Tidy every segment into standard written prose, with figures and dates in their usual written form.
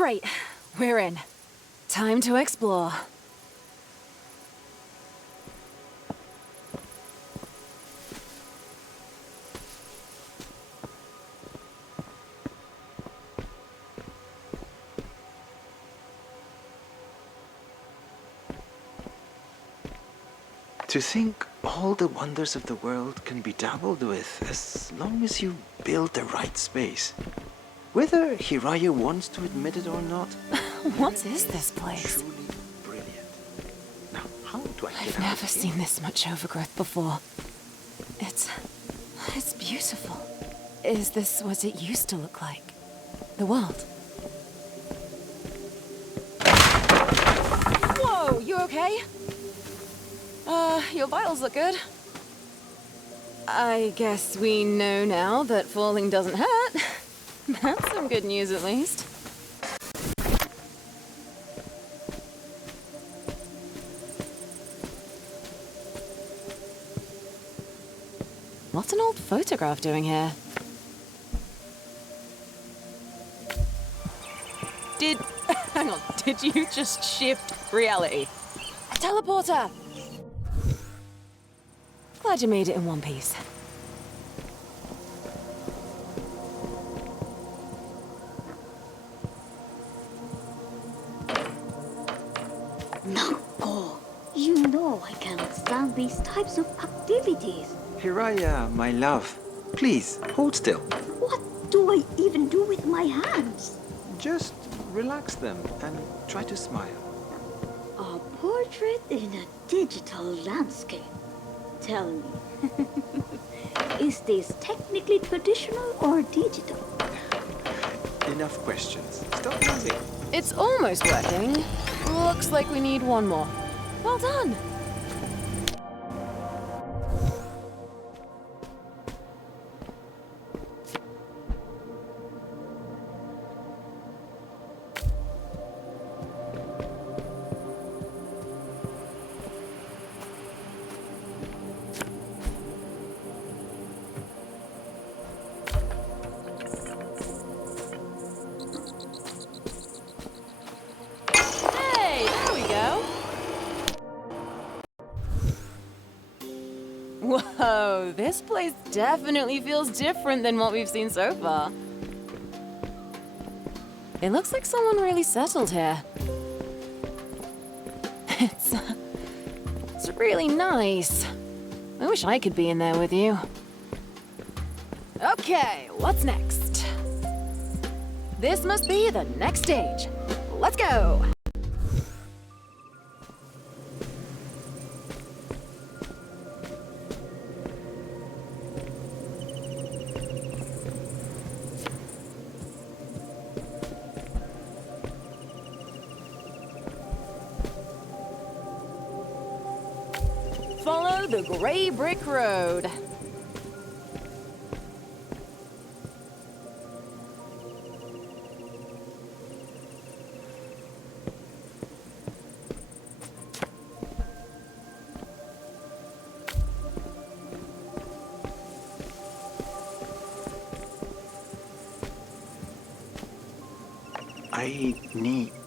Great. We're in. Time to explore. To think all the wonders of the world can be dabbled with as long as you build the right space. Whether Hiraya wants to admit it or not. What is this place? Truly brilliant. Now, how do I get I've out never of here? seen this much overgrowth before. It's beautiful. Is this what it used to look like? The world? Whoa, you okay? Your vitals look good. I guess we know now that falling doesn't hurt. That's some good news, at least. What's an old photograph doing here? Hang on, did you just shift reality? A teleporter! Glad you made it in one piece. Nako, you know I cannot stand these types of activities. Hiraya, my love, please, hold still. What do I even do with my hands? Just relax them and try to smile. A portrait in a digital landscape. Tell me, is this technically traditional or digital? Enough questions. Stop moving. It's almost working. Looks like we need one more. Well done. Hey, there we go. Whoa, this place definitely feels different than what we've seen so far. It looks like someone really settled here. It's really nice. I wish I could be in there with you. Okay, what's next? This must be the next stage. Let's go! Follow the gray brick road.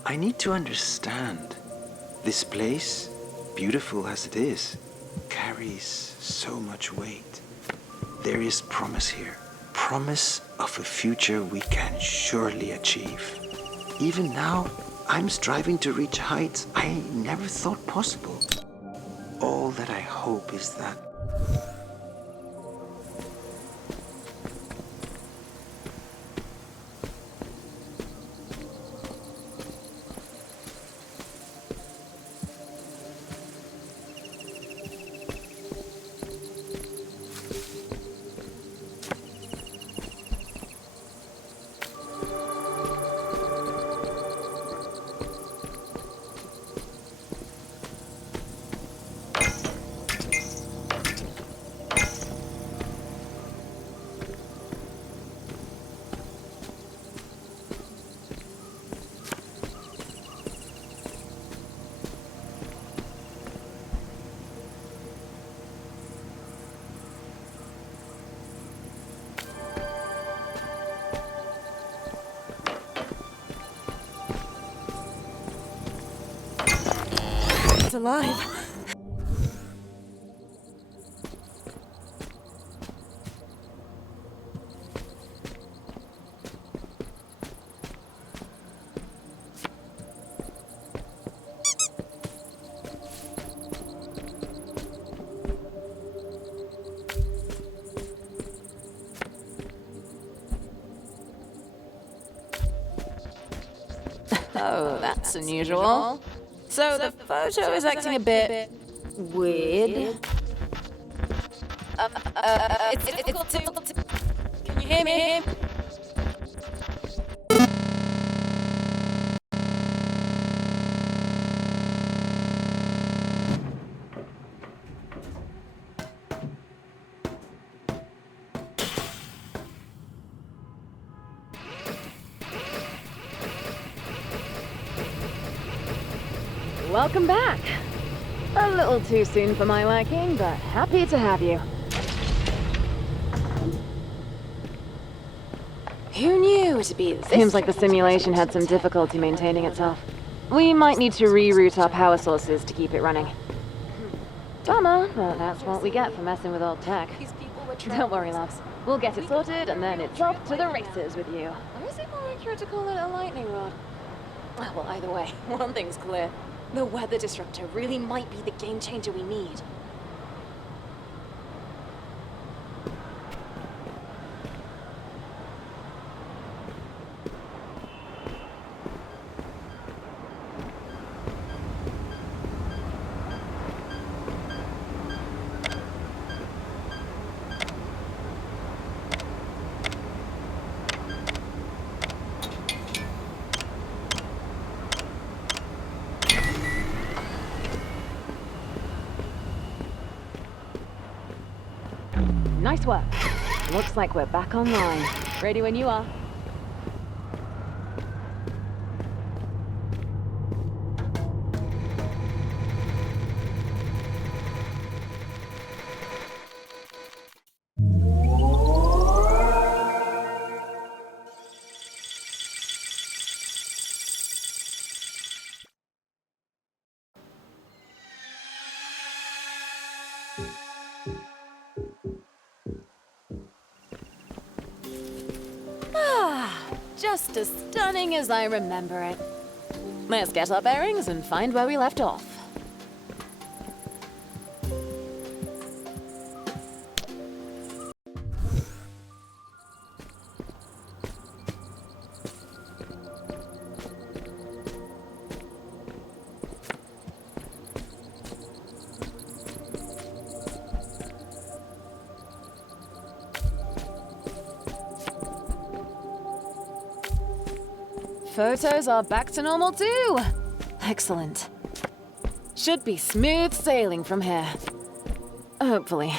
I need to understand. This place, beautiful as it is, carries so much weight. There is promise here. Promise of a future we can surely achieve. Even now, I'm striving to reach heights I never thought possible. All that I hope is that was alive. Oh, that's unusual. So the photo is acting a bit weird. It's difficult to... Can you hear me? Welcome back. A little too soon for my liking, but happy to have you. Who knew it'd be this? Seems like the simulation had some difficulty maintaining itself. We might need to reroute our power sources to keep it running. Bummer, but that's what we get for messing with old tech. Don't worry, loves. We'll get it sorted, and then it's off to the races with you. Or is it more accurate to call it a lightning rod? Well, either way, one thing's clear. The weather disruptor really might be the game changer we need. Nice work. Looks like we're back online. Ready when you are. Just as stunning as I remember it. Let's get our bearings and find where we left off. Photos are back to normal too. Excellent. Should be smooth sailing from here. Hopefully.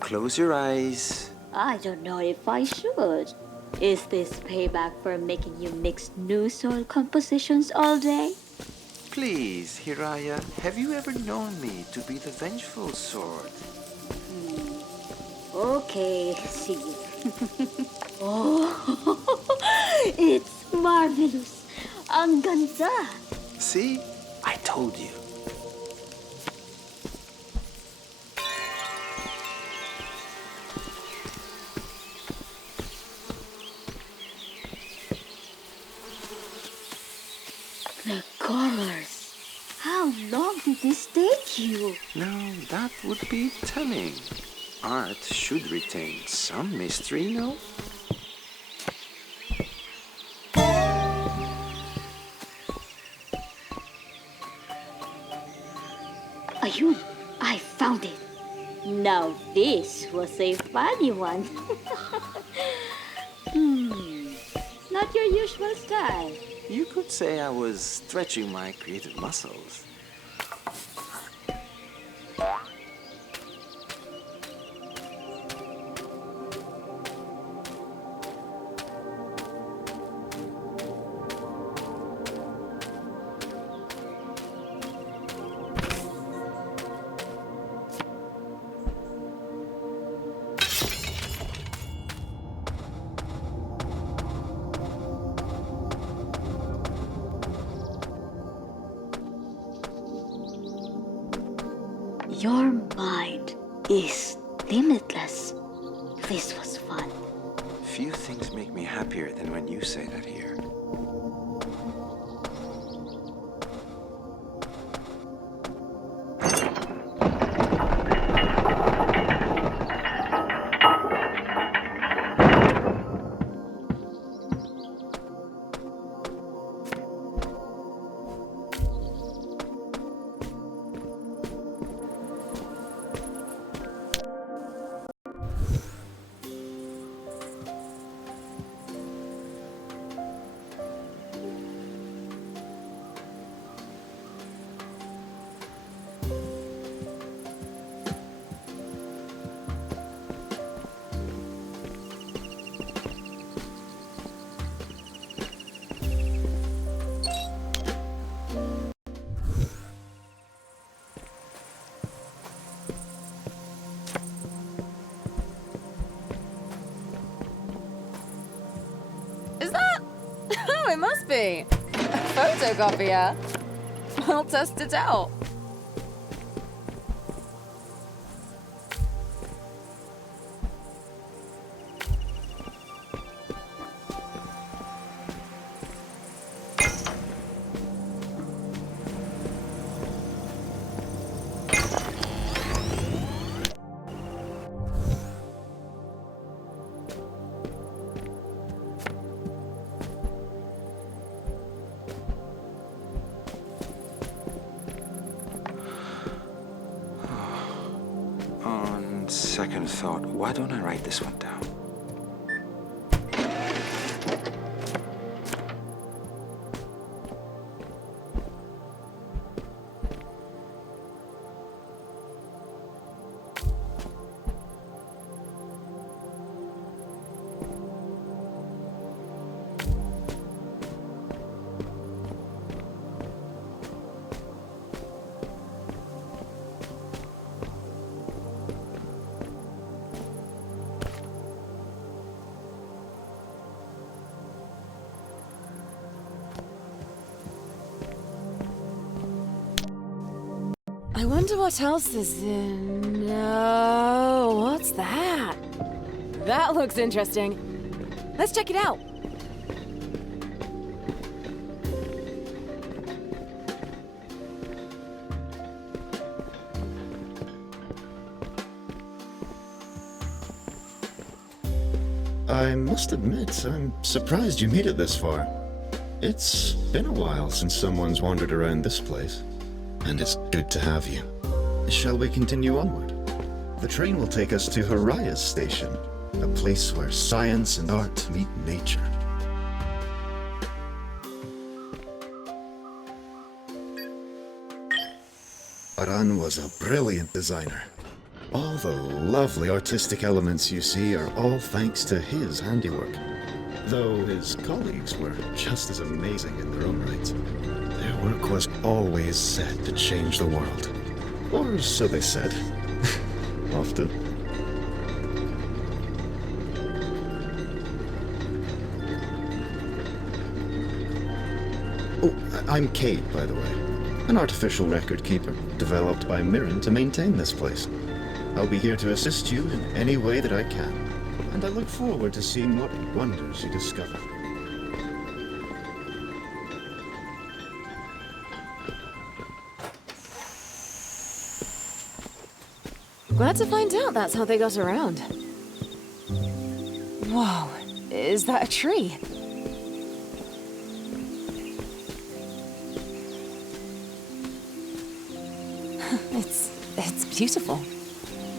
Close your eyes. I don't know if I should. Is this payback for making you mix new soil compositions all day? Please, Hiraya, have you ever known me to be the vengeful sort? Okay, see you. Oh, it's marvelous. Ang ganda. See? I told you. The colors. How long did this take you? Now, that would be telling. Art should retain some mystery, no? Ayun, I found it. Now this was a funny one. Not your usual style. You could say I was stretching my creative muscles. is limitless. This was fun. Few things make me happier than when you say that here. Is that? Oh, it must be. A photocopier. I'll test it out. On second thought, why don't I write this one down? I wonder what else is in... No, what's that? That looks interesting. Let's check it out. I must admit, I'm surprised you made it this far. It's been a while since someone's wandered around this place, and it's good to have you. Shall we continue onward? The train will take us to Haraya's station, a place where science and art meet nature. Aran was a brilliant designer. All the lovely artistic elements you see are all thanks to his handiwork. Though his colleagues were just as amazing in their own right. Their work was always set to change the world. Or so they said. Often. Oh, I'm Kate, by the way. An artificial record keeper, developed by Mirren to maintain this place. I'll be here to assist you in any way that I can, and I look forward to seeing what wonders you discover. Glad to find out that's how they got around. Whoa, is that a tree? It's beautiful.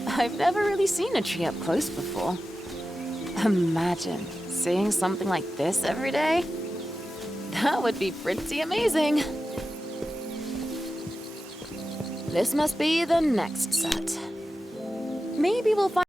I've never really seen a tree up close before. Imagine seeing something like this every day. That would be pretty amazing. This must be the next set. Maybe we'll find...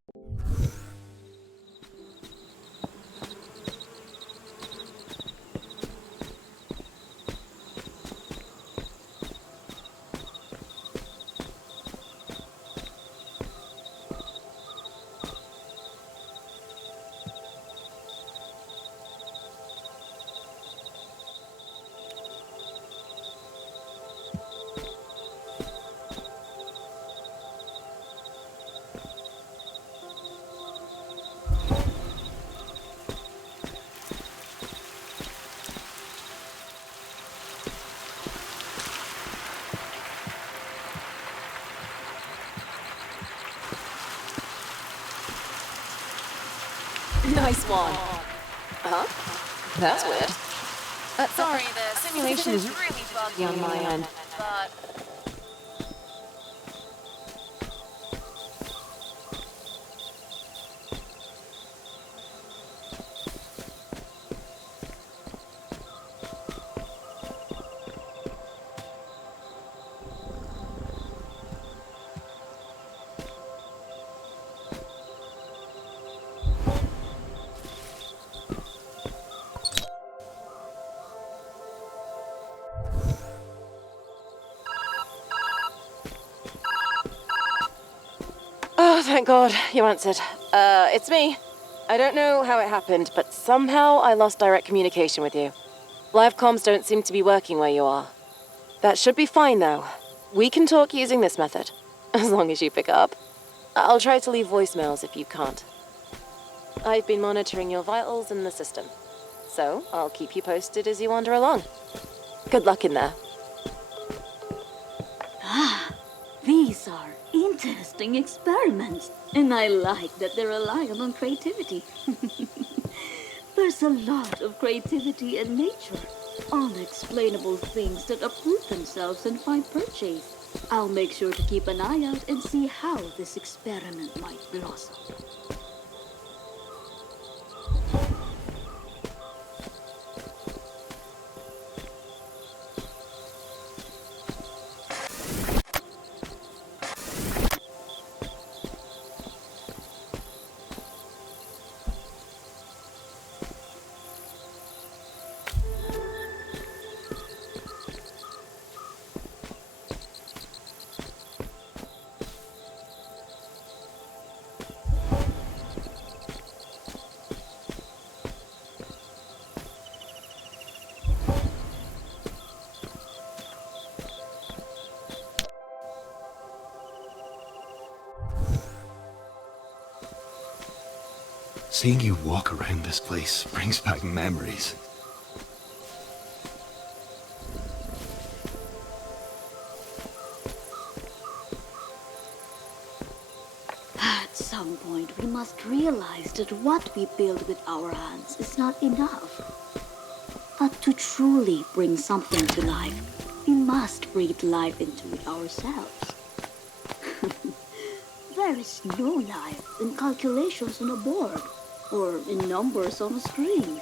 Nice one. Huh? That's weird. Sorry, the simulation is really buggy on my end, but... Oh, thank God, you answered. It's me. I don't know how it happened, but somehow I lost direct communication with you. Live comms don't seem to be working where you are. That should be fine, though. We can talk using this method, as long as you pick up. I'll try to leave voicemails if you can't. I've been monitoring your vitals in the system, so I'll keep you posted as you wander along. Good luck in there. These are interesting experiments, and I like that they're relying on creativity. There's a lot of creativity in nature. Unexplainable things that uproot themselves and find purchase. I'll make sure to keep an eye out and see how this experiment might blossom. Seeing you walk around this place brings back memories. At some point, we must realize that what we build with our hands is not enough. But to truly bring something to life, we must breathe life into it ourselves. There is no life in calculations on a board or in numbers on a screen.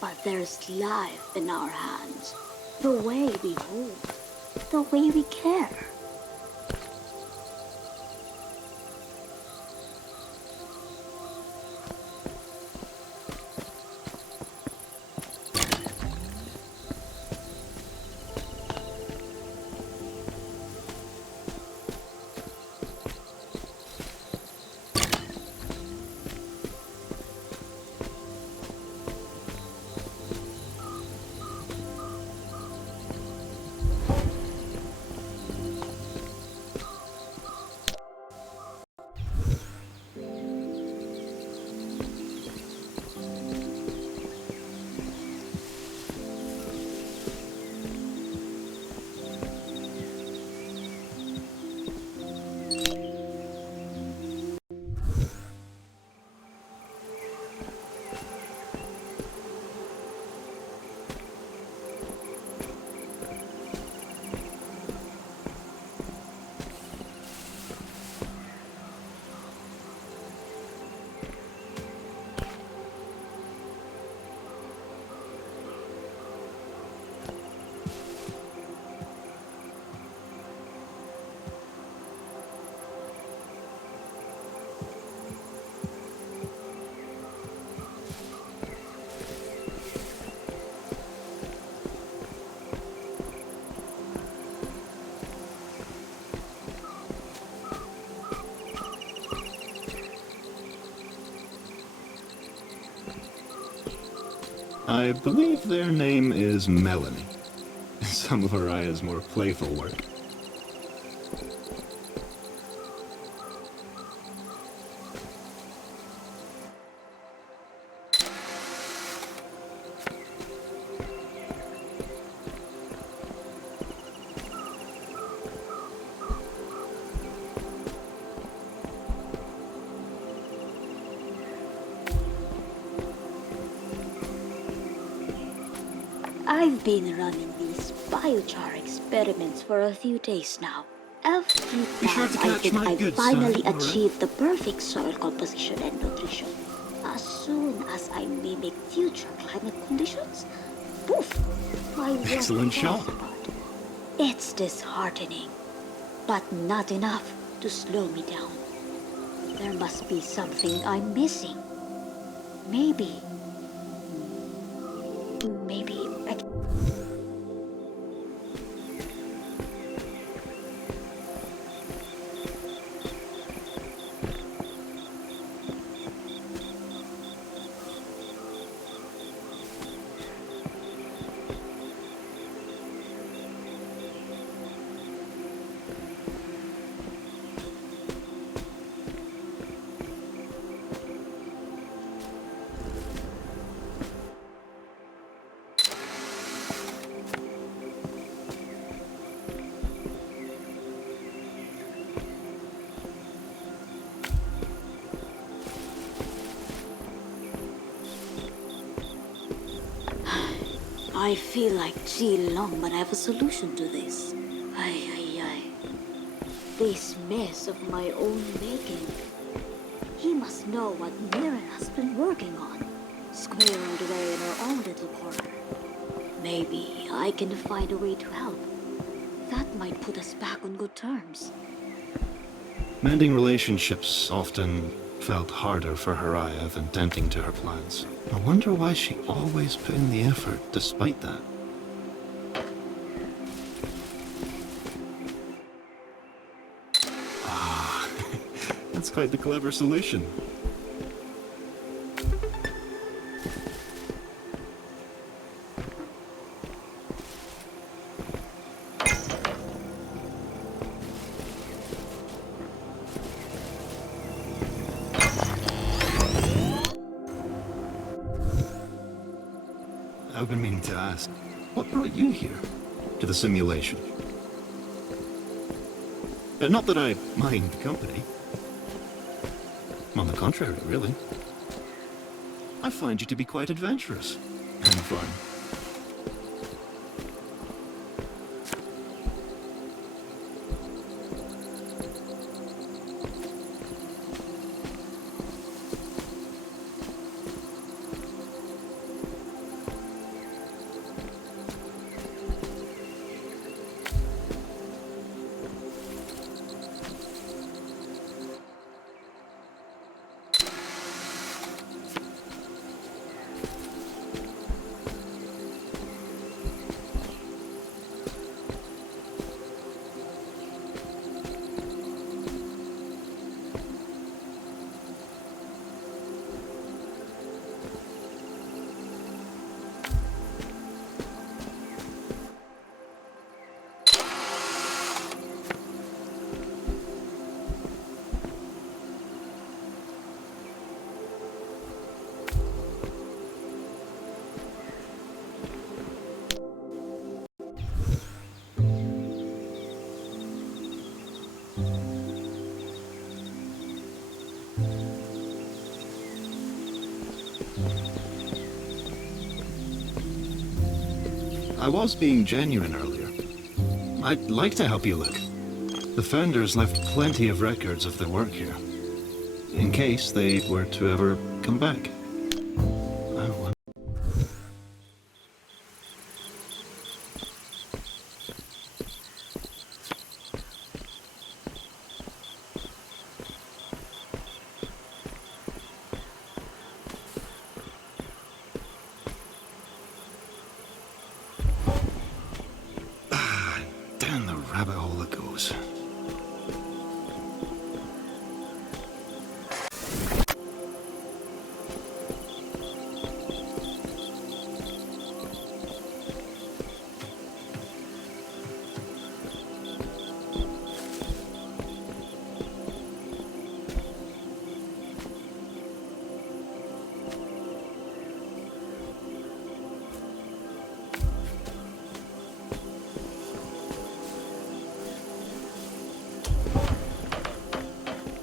But there's life in our hands. The way we hold, the way we care. I believe their name is Melanie. Some of Araya's more playful work. I've been running these biochar experiments for a few days now. Every sure time to I catch think my I good finally son, all right? achieved the perfect soil composition and nutrition. As soon as I mimic future climate conditions, poof, my work Excellent falls shot. apart. It's disheartening, but not enough to slow me down. There must be something I'm missing. Maybe I can... I feel like Ji Long might have a solution to this. Ay. This mess of my own making. He must know what Mirren has been working on, squirreled away in her own little corner. Maybe I can find a way to help. That might put us back on good terms. Mending relationships often felt harder for Haraya than tending to her plants. I wonder why she always put in the effort despite that. Ah, that's quite the clever solution. I've been meaning to ask, what brought you here? To the simulation? Not that I mind the company. On the contrary, really. I find you to be quite adventurous and fun. I was being genuine earlier. I'd like to help you look. The founders left plenty of records of their work here, in case they were to ever come back. Oh, down the rabbit hole it goes.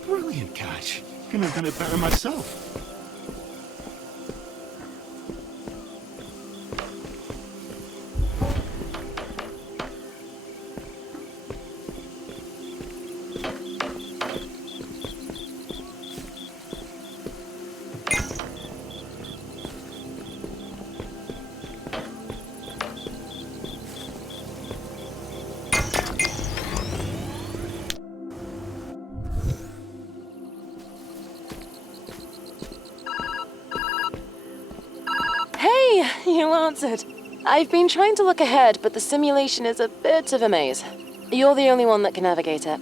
Brilliant catch. Couldn't have done it better myself. Hey, you answered. I've been trying to look ahead, but the simulation is a bit of a maze. You're the only one that can navigate it.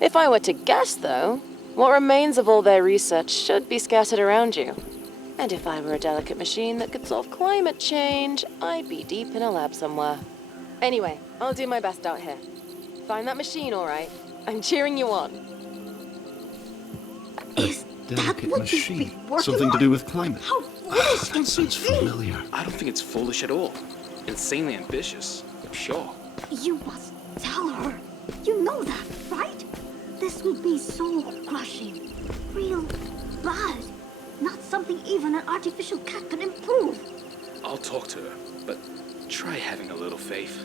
If I were to guess, though, what remains of all their research should be scattered around you. And if I were a delicate machine that could solve climate change, I'd be deep in a lab somewhere. Anyway, I'll do my best out here. Find that machine, all right? I'm cheering you on. Is that Delicate what machine. you've been working Something to on? do with climate. How foolish can That she sounds be? familiar. I don't think it's foolish at all. Insanely ambitious, I'm sure. You must tell her. You know that, right? This would be soul crushing. Real bad. Not something even an artificial cat could improve. I'll talk to her, but try having a little faith.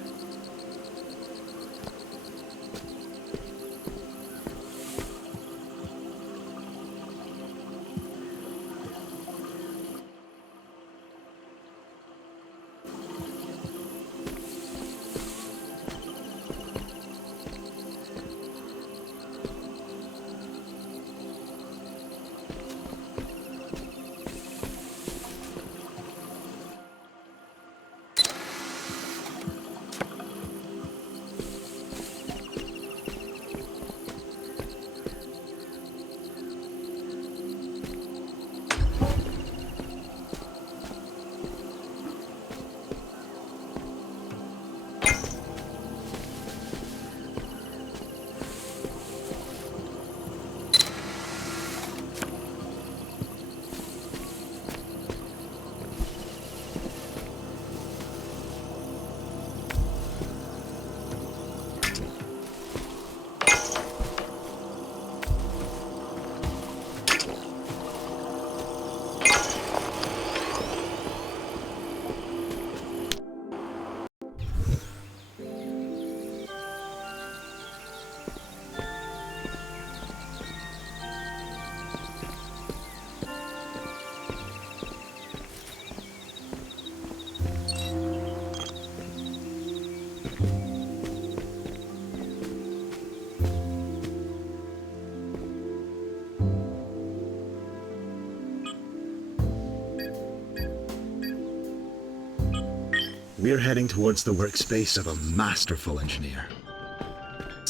We're heading towards the workspace of a masterful engineer.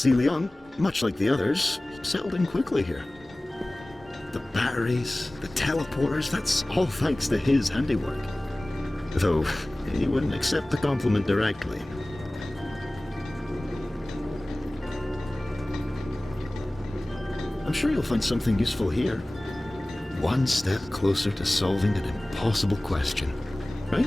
Leon, much like the others, settled in quickly here. The batteries, the teleporters, that's all thanks to his handiwork. Though, he wouldn't accept the compliment directly. I'm sure you'll find something useful here. One step closer to solving an impossible question, right?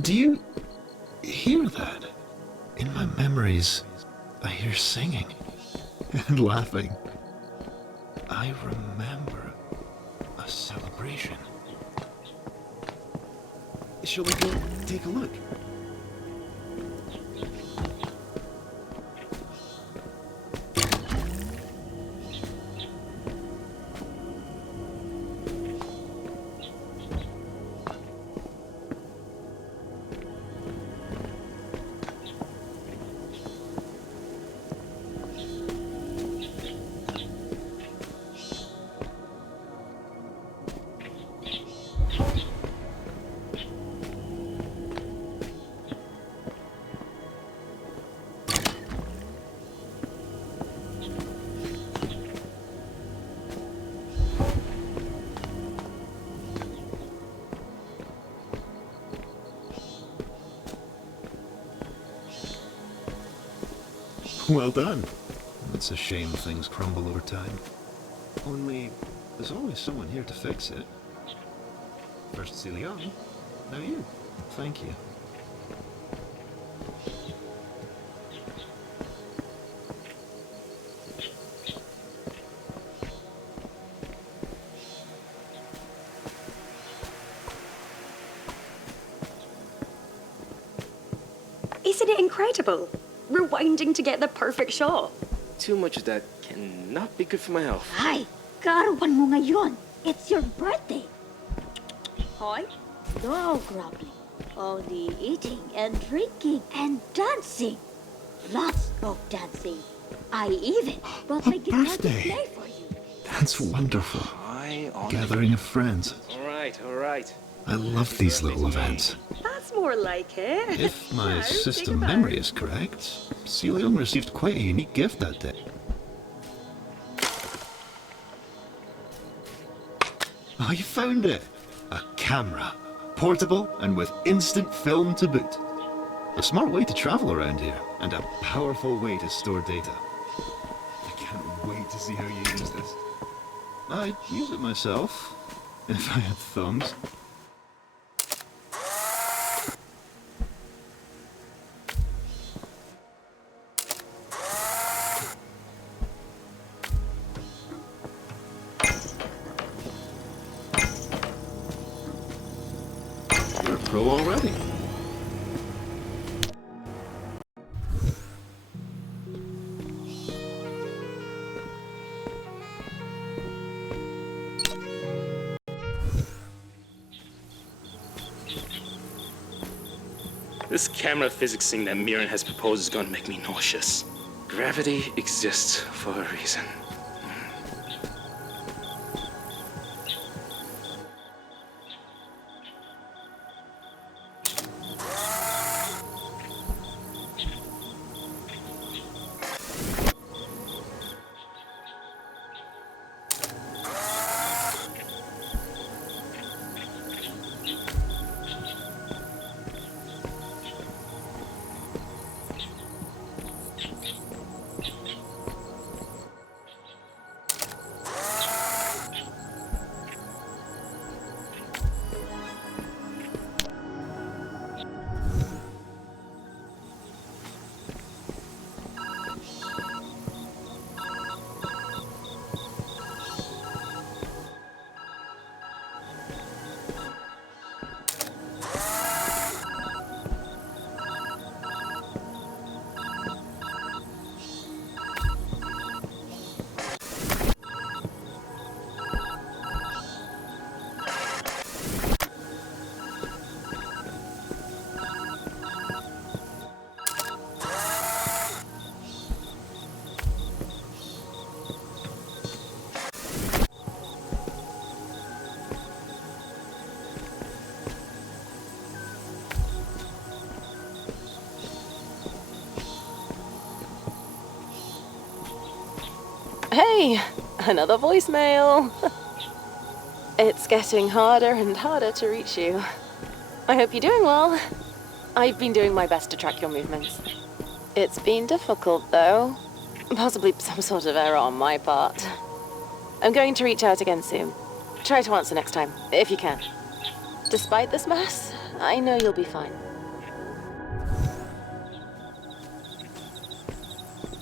Do you hear that? In my memories, I hear singing and laughing. I remember a celebration. Shall we go take a look? Well done. It's a shame things crumble over time. Only, there's always someone here to fix it. First Celia, now you. Thank you. Isn't it incredible? Rewinding to get the perfect shot. Too much of that cannot be good for my health. Ay, karuan mo ngayon. It's your birthday. Hoy, no grumbling. Only eating and drinking and dancing. Lots of dancing. I even brought my guitar to birthday. play for you. That's wonderful. High on Gathering of friends. All right, all right. I love these little events. That's more like it. If my Now, system think about memory it. is correct, Celion received quite a unique gift that day. Oh, you found it! A camera. Portable and with instant film to boot. A smart way to travel around here, and a powerful way to store data. I can't wait to see how you use this. I'd use it myself, if I had thumbs. You're a pro already. This camera physics thing that Mirren has proposed is gonna make me nauseous. Gravity exists for a reason. Hey, another voicemail. It's getting harder and harder to reach you. I hope you're doing well. I've been doing my best to track your movements. It's been difficult, though. Possibly some sort of error on my part. I'm going to reach out again soon. Try to answer next time, if you can. Despite this mess, I know you'll be fine.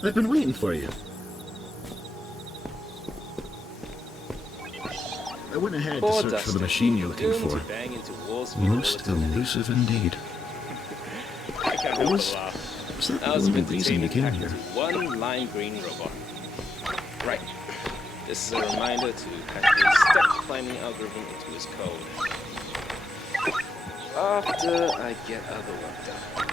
I've been waiting for you. I went ahead to Poor search for Dustin, the machine you're looking doomed for. to bang into walls Most elusive indeed. I can't help Was- but laugh. Was that That the was only some reason you came entertainment here? packed into one lime green robot. Right. This is a reminder to pack a step climbing algorithm into his code. After I get other work done.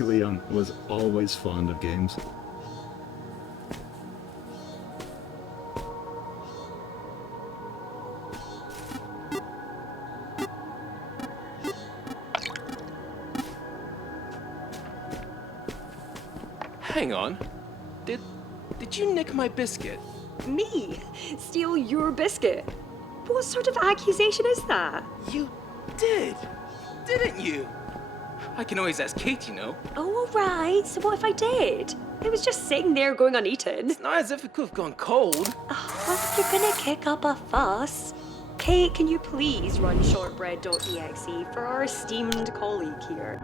Leon was always fond of games. Hang on. Did you nick my biscuit? Me? Steal your biscuit? What sort of accusation is that? You did, didn't you? I can always ask Kate, you know. Oh, alright. So what if I did? It was just sitting there going uneaten. It's not as if it could have gone cold. Oh, well, if you're gonna kick up a fuss, Kate, can you please run shortbread.exe for our esteemed colleague here?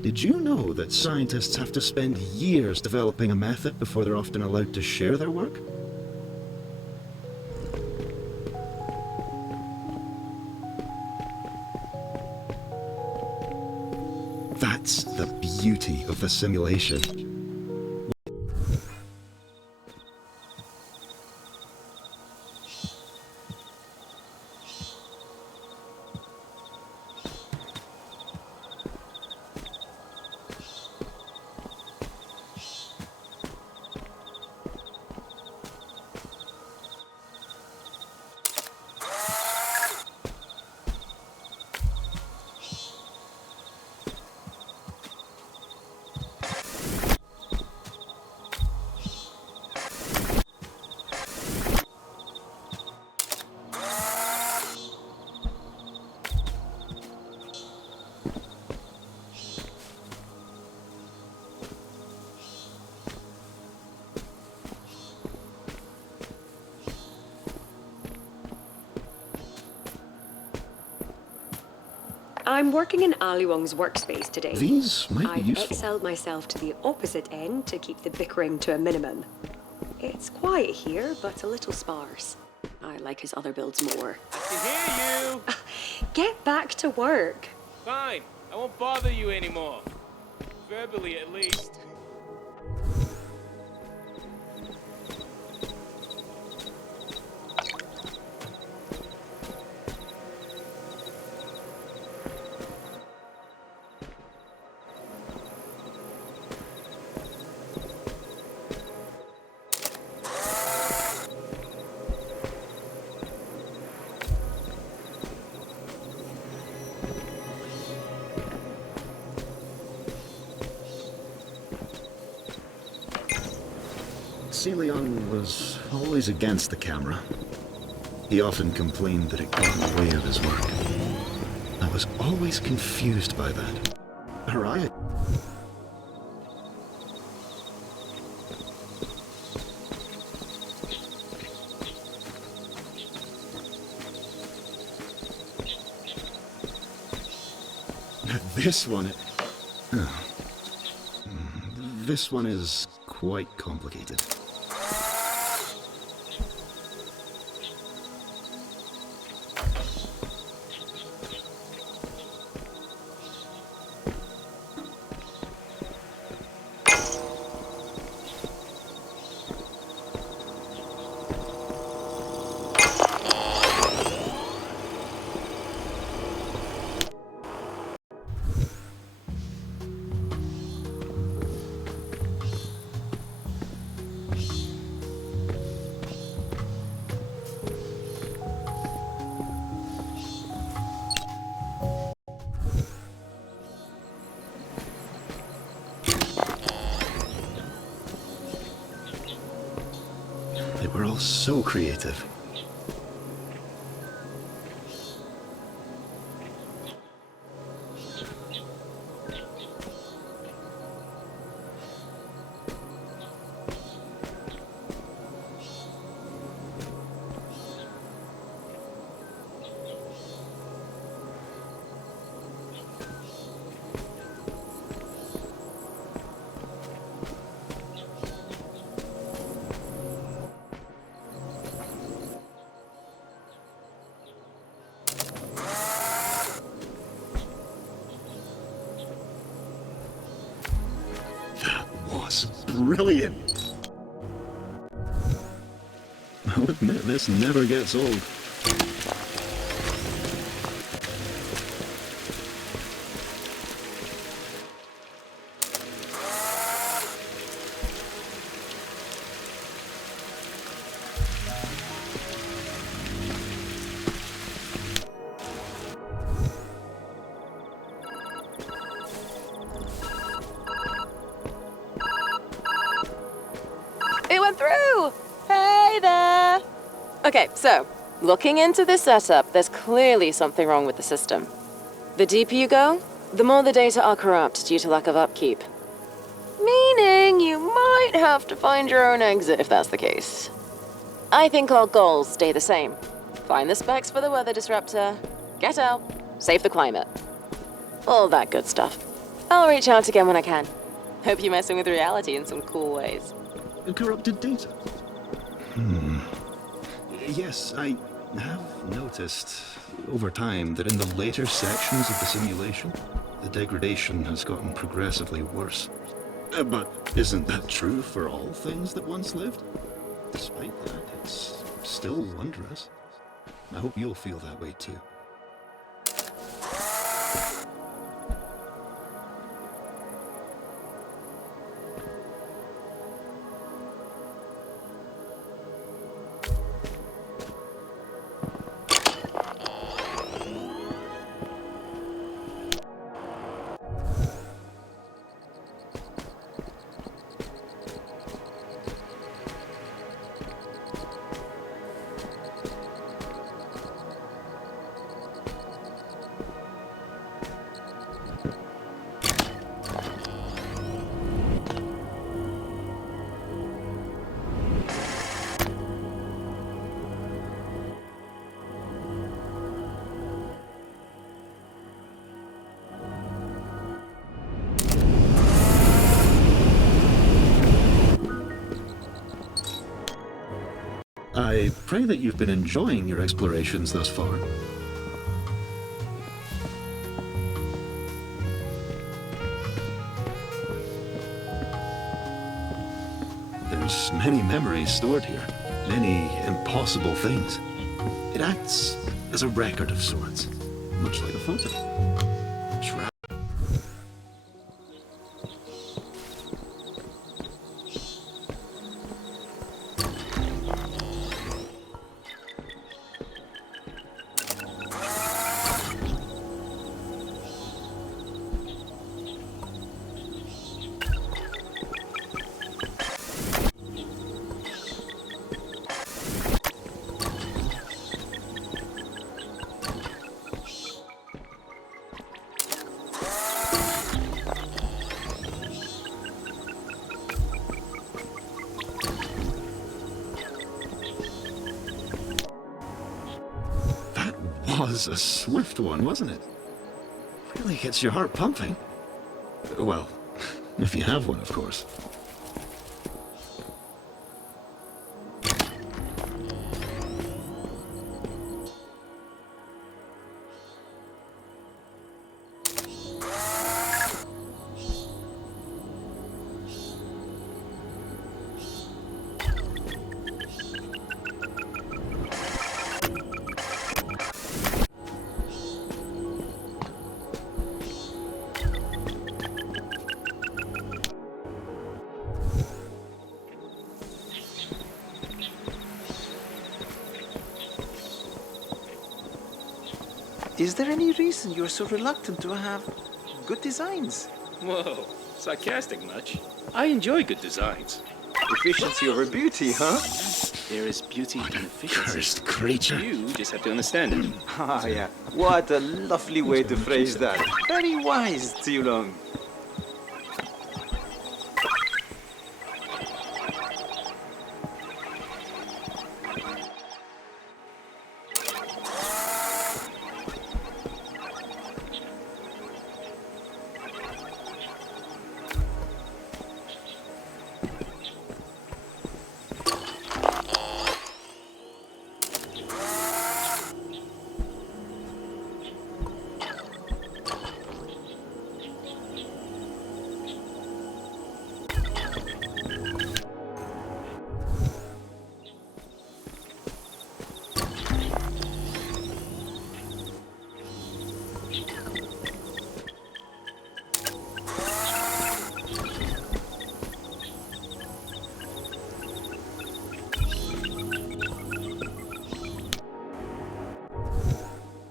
Did you know that scientists have to spend years developing a method before they're often allowed to share their work? That's the beauty of the simulation. I'm working in Ali Wong's workspace today. These might be I've useful. excelled myself to the opposite end to keep the bickering to a minimum. It's quiet here, but a little sparse. I like his other builds more. I can hear you. Get back to work. Fine. I won't bother you anymore. Verbally, at least. Leon was always against the camera. He often complained that it got in the way of his work. I was always confused by that. Alright. This one is quite complicated. so creative. Brilliant! I'll admit, this never gets old. It went through! Hey there! Okay, so, looking into this setup, there's clearly something wrong with the system. The deeper you go, the more the data are corrupt due to lack of upkeep. Meaning you might have to find your own exit if that's the case. I think our goals stay the same. Find the specs for the weather disruptor, get out, save the climate. All that good stuff. I'll reach out again when I can. Hope you're messing with reality in some cool ways. Corrupted data? Yes, I have noticed over time that in the later sections of the simulation, the degradation has gotten progressively worse. But isn't that true for all things that once lived? Despite that, it's still wondrous. I hope you'll feel that way too. I pray that you've been enjoying your explorations thus far. There's many memories stored here, many impossible things. It acts as a record of sorts, much like a photo. Was a swift one, wasn't it? Really gets your heart pumping. Well, if you have one, of course. Is there any reason you're so reluctant to have good designs? Whoa, sarcastic much? I enjoy good designs. Efficiency over beauty, huh? There is beauty in efficiency. Cursed creature. You just have to understand it. Ah, yeah. What a lovely way to phrase that. Very wise, Long.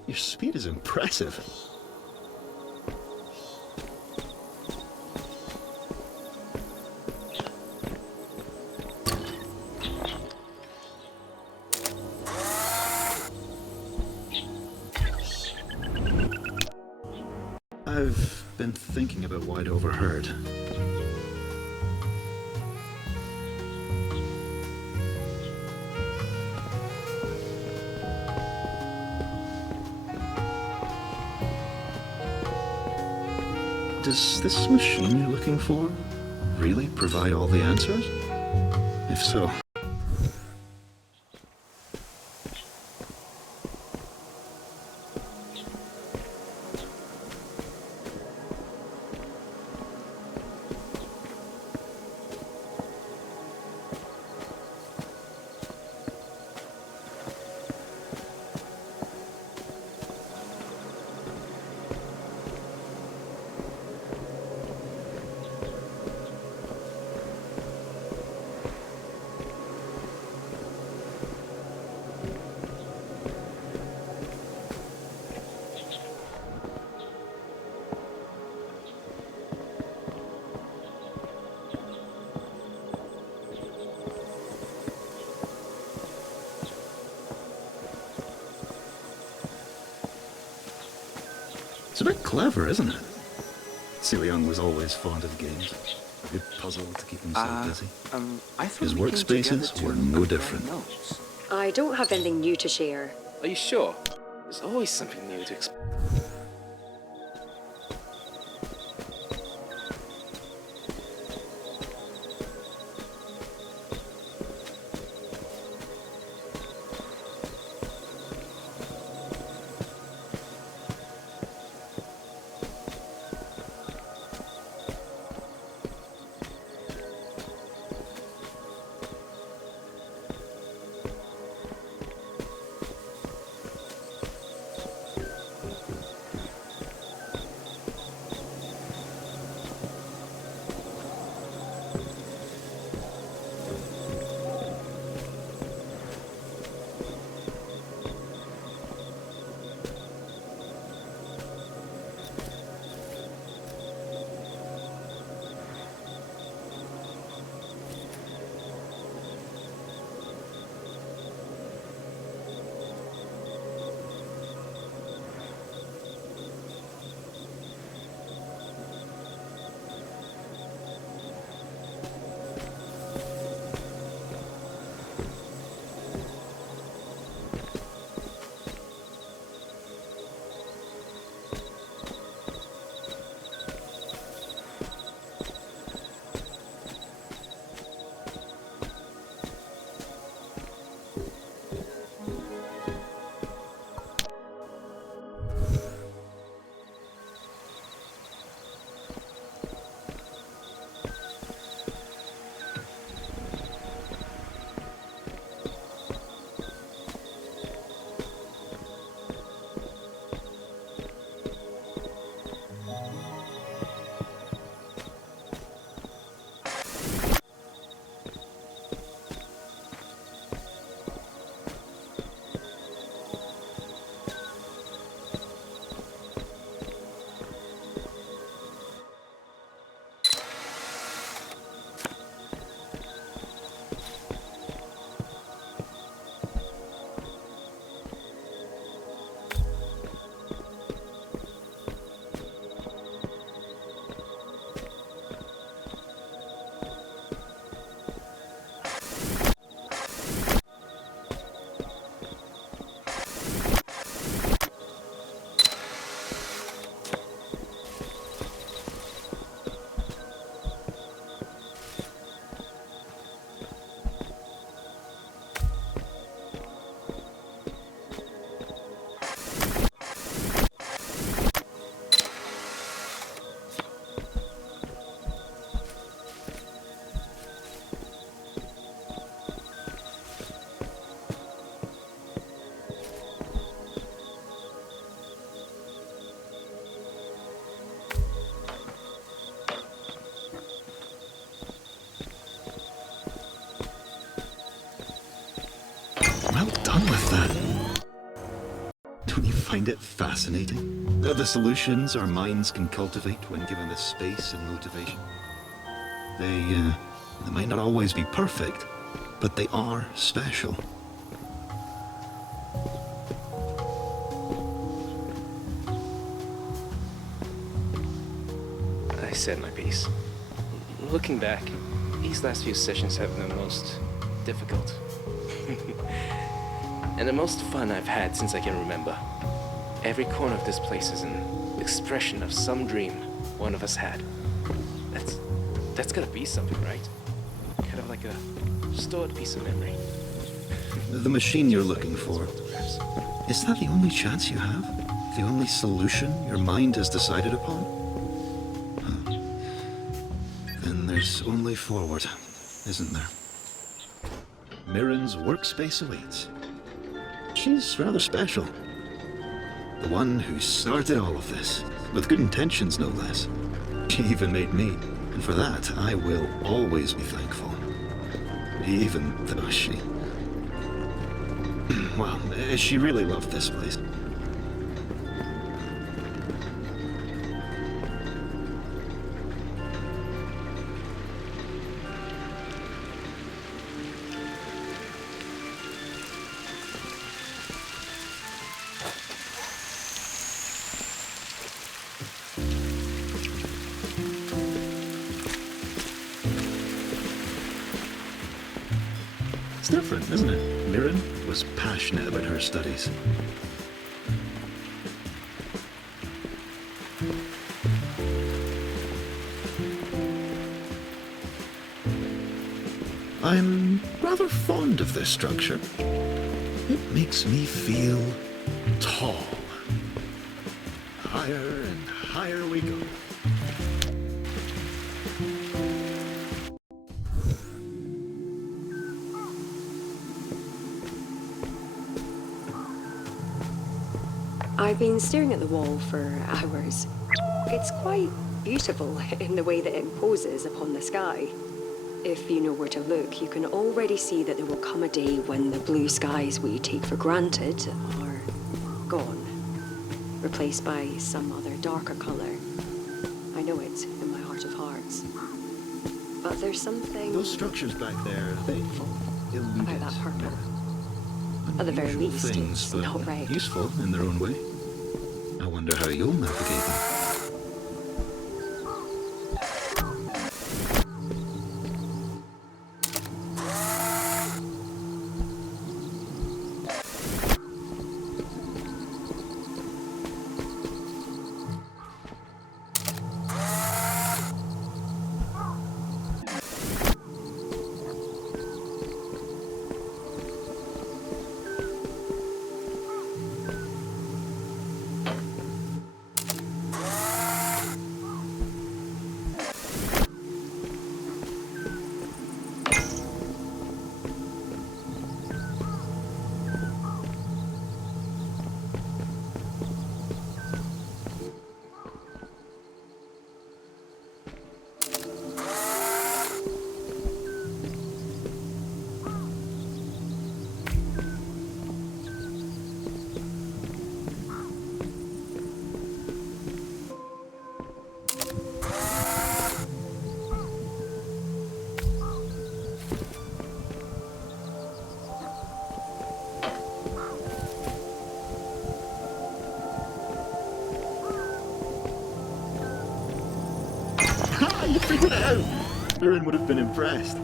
Your speed is impressive. I've been thinking about what I'd overheard. Does this machine you're looking for really provide all the answers? If so, it's a bit clever, isn't it? Young was always fond of games. A good puzzle to keep himself busy. I thought His we came workspaces together were to no compare different. notes. I don't have anything new to share. Are you sure? There's always something new to explore. find it fascinating? The solutions our minds can cultivate when given the space and motivation. They might not always be perfect, but they are special. I said my piece. Looking back, these last few sessions have been the most difficult. And the most fun I've had since I can remember. Every corner of this place is an expression of some dream one of us had. That's gotta be something, right? Kind of like a stored piece of memory. The machine you're looking for, is that the only chance you have? The only solution your mind has decided upon? Huh. Then there's only forward, isn't there? Mirren's workspace awaits. She's rather special. The one who started all of this, with good intentions no less. She even made me, and for that I will always be thankful. Even though well, she really loved this place. It's different, isn't it? Mirren was passionate about her studies. I'm rather fond of this structure. It makes me feel tall. Higher and higher we go. I've been staring at the wall for hours. It's quite beautiful in the way that it imposes upon the sky. If you know where to look, you can already see that there will come a day when the blue skies we take for granted are gone, replaced by some other darker colour. I know it in my heart of hearts. But there's something Those structures back there, they illuminate. about that purple. At the very Unusual least, things, it's but not red. useful in their own way. I wonder how you'll navigate them. You figured it out! Mirren would have been impressed.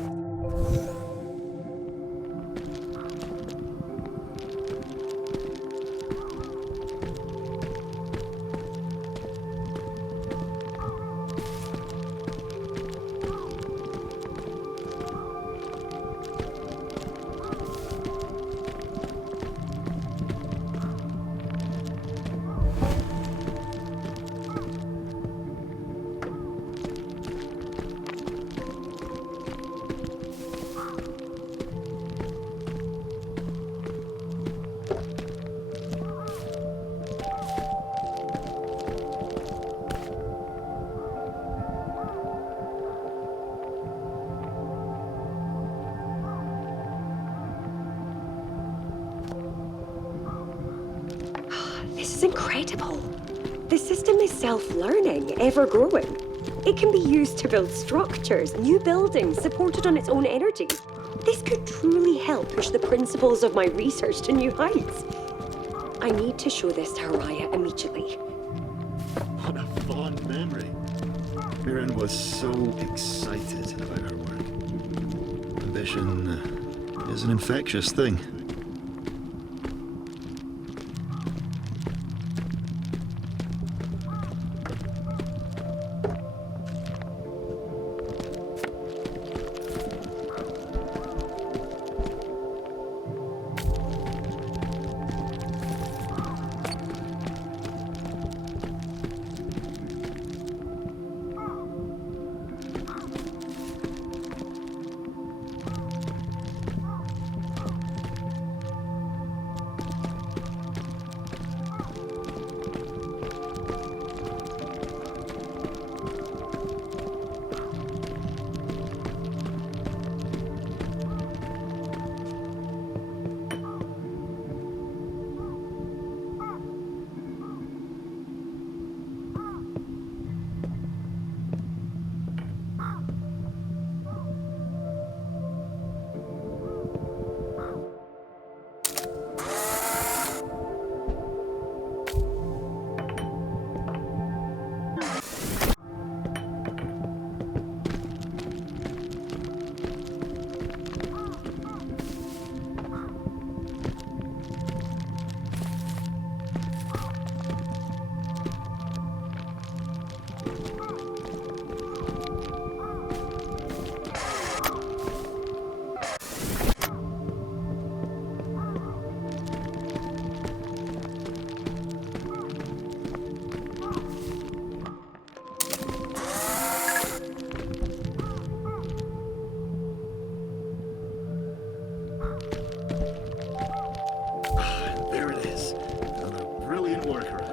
It's incredible. The system is self-learning, ever-growing. It can be used to build structures, new buildings, supported on its own energy. This could truly help push the principles of my research to new heights. I need to show this to Haraya immediately. What a fond memory. Mirren was so excited about her work. Ambition is an infectious thing. There it is. Another brilliant workaround.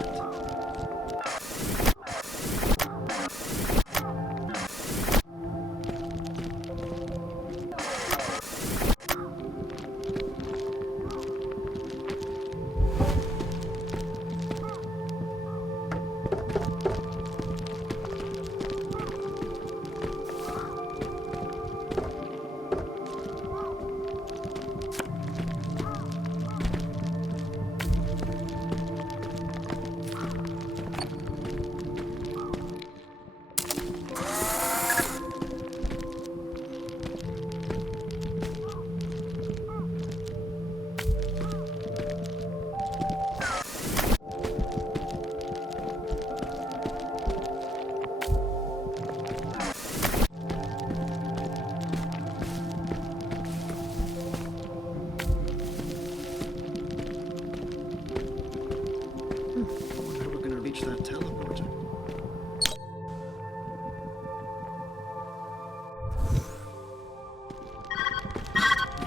That teleporter.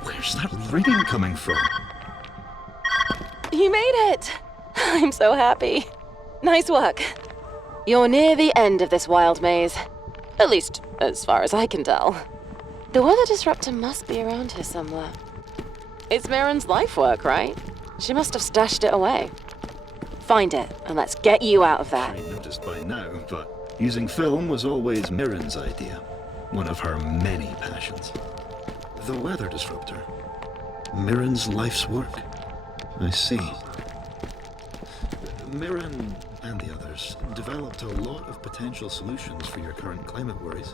Where's that ringing coming from? You made it! I'm so happy. Nice work. You're near the end of this wild maze. At least, as far as I can tell. The weather disruptor must be around here somewhere. It's Mirren's life work, right? She must have stashed it away. Find it, and let's get you out of there. I noticed by now, but using film was always Mirren's idea. One of her many passions. The weather disruptor. Mirren's life's work. I see. Mirren and the others developed a lot of potential solutions for your current climate worries.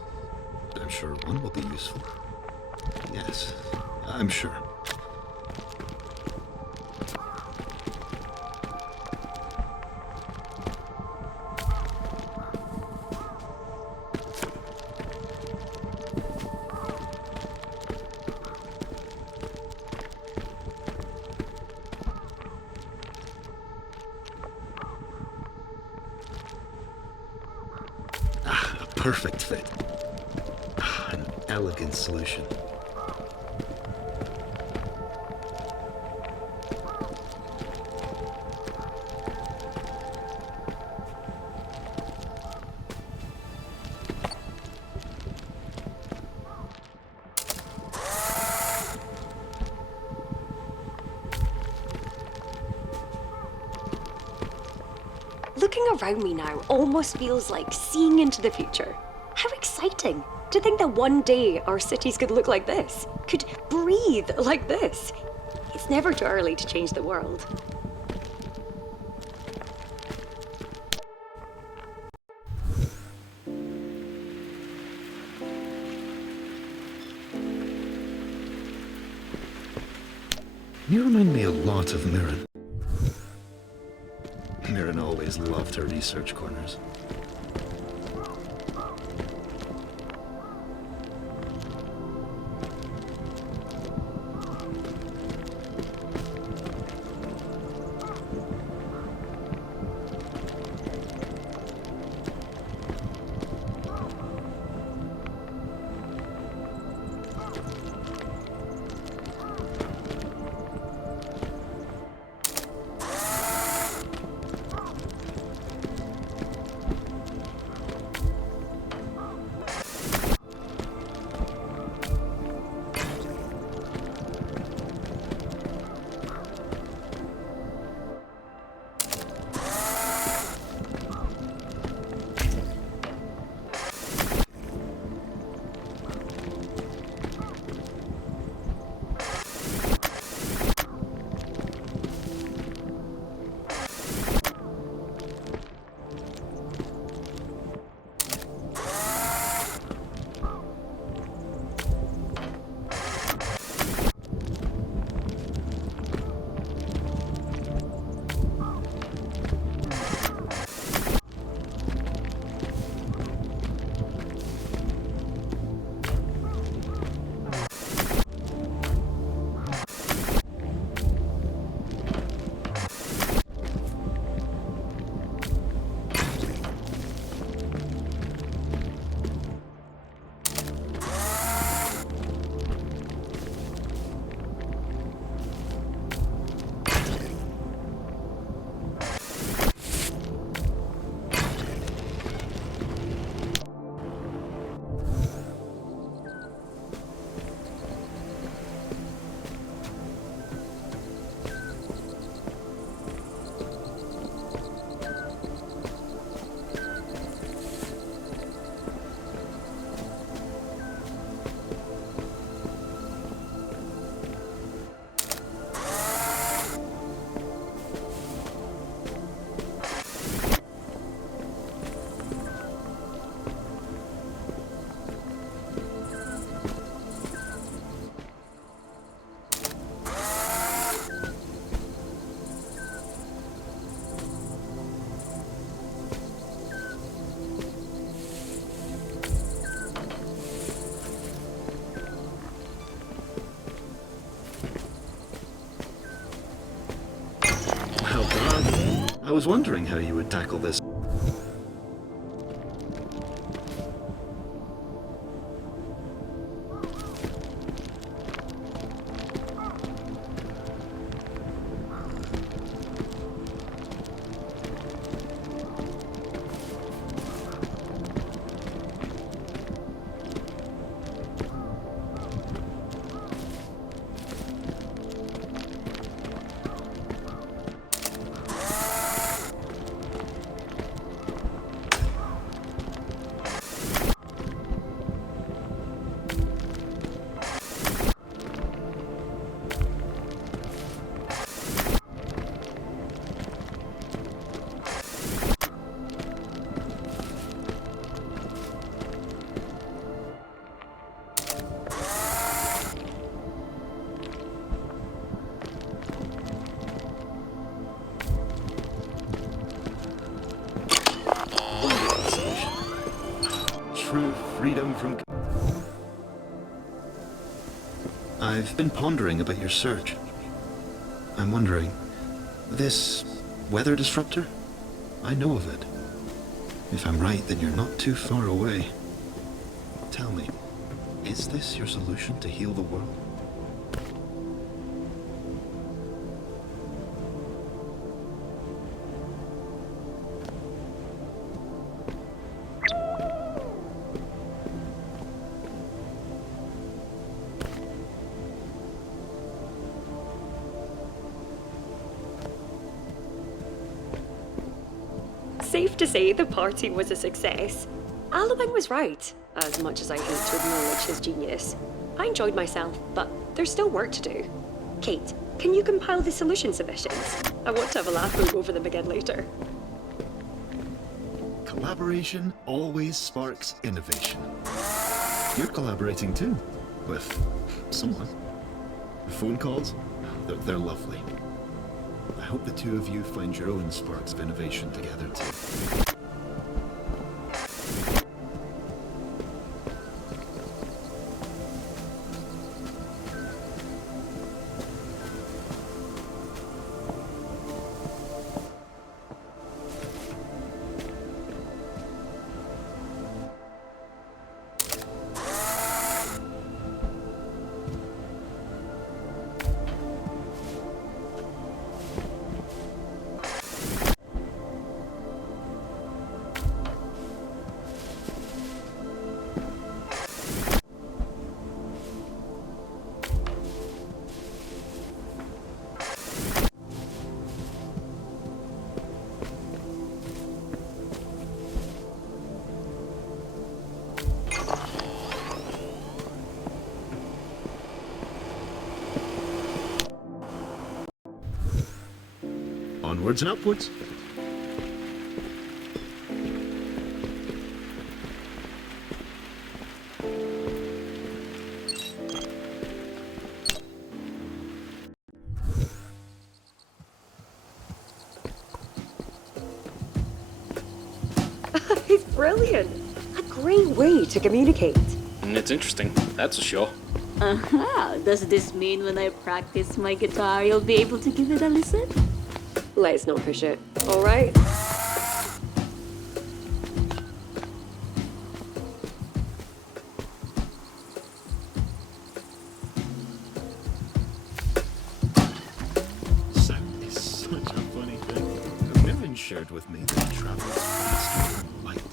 I'm sure one will be useful. Yes, I'm sure. Perfect fit. An elegant solution. Looking around me now almost feels like seeing into the future. How exciting! To think that one day our cities could look like this, could breathe like this. It's never too early to change the world. You remind me a lot of Mirren. Mirren always loved her research corners. I was wondering how you would tackle this. True freedom from... I've been pondering about your search. I'm wondering, this weather disruptor? I know of it. If I'm right, then you're not too far away. Tell me, is this your solution to heal the world? safe to say the party was a success. Alabang was right, as much as I hate to acknowledge his genius. I enjoyed myself, but there's still work to do. Kate, can you compile the solution submissions? I want to have a laugh over them again later. Collaboration always sparks innovation. You're collaborating too, with someone. Phone calls, they're lovely. I hope the two of you find your own sparks of innovation together too. Onwards and upwards. It's brilliant. A great way to communicate. It's interesting, that's for sure. Aha! Does this mean when I practice my guitar, you'll be able to give it a listen? Let's not push it, all right? Sound is such a funny thing. Women shared with me that it travels faster than light.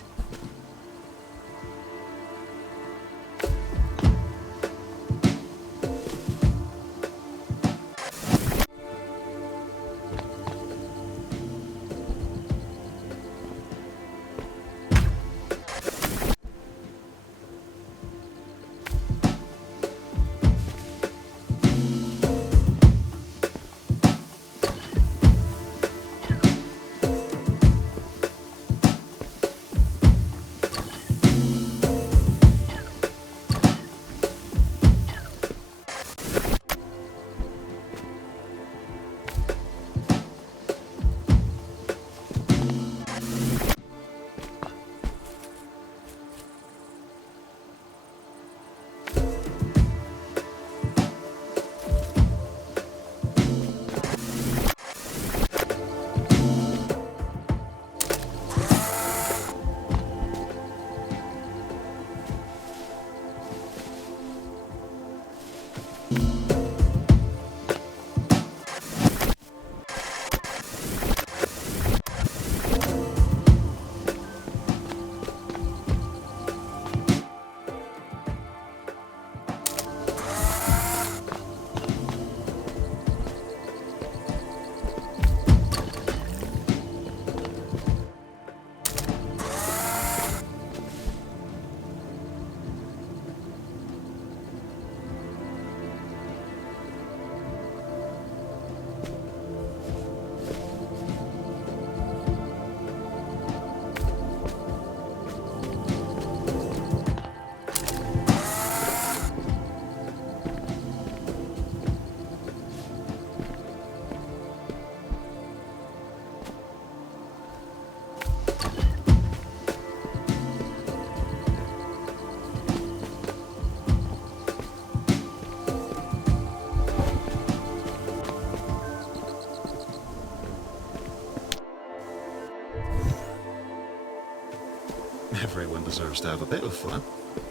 Everyone deserves to have a bit of fun,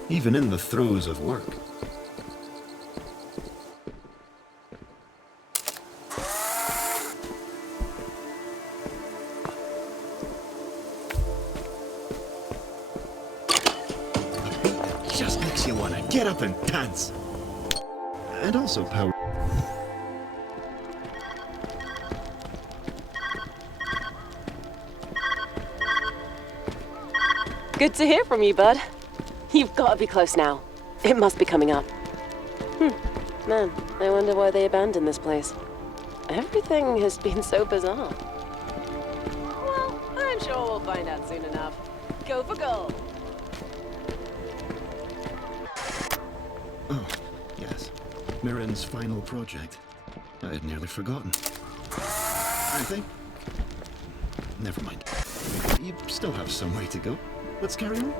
even in the throes of work. A beat just makes you want to get up and dance. And also power. Good to hear from you, bud. You've got to be close now. It must be coming up. Man, I wonder why they abandoned this place. Everything has been so bizarre. Well, I'm sure we'll find out soon enough. Go for gold. Oh, yes. Mirren's final project. I had nearly forgotten. I think... Never mind. You still have some way to go. Let's carry on.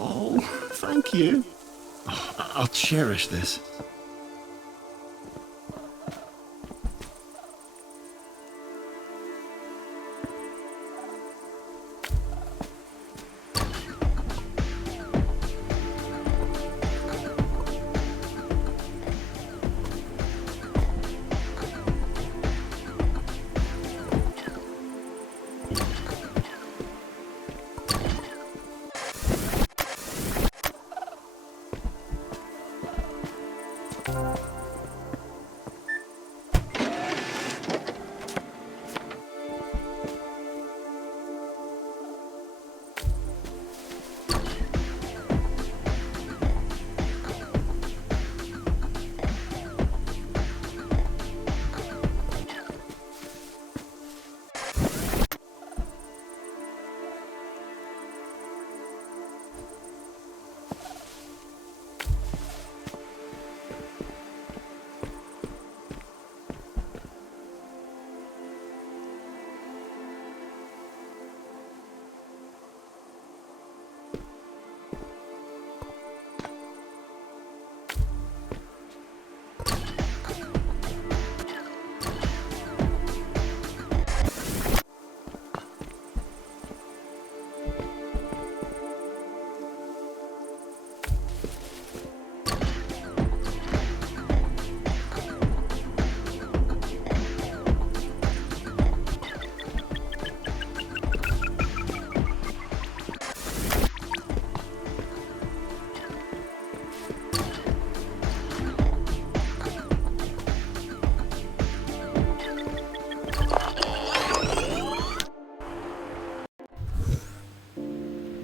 Oh, thank you. Oh, I'll cherish this.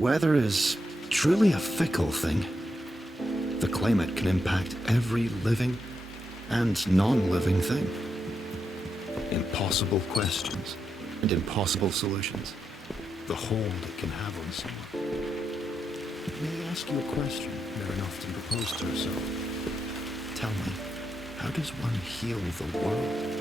Weather is truly a fickle thing. The climate can impact every living and non-living thing. Impossible questions and impossible solutions. The hold it can have on someone. May I ask you a question Mary often proposed to herself? Tell me, how does one heal the world?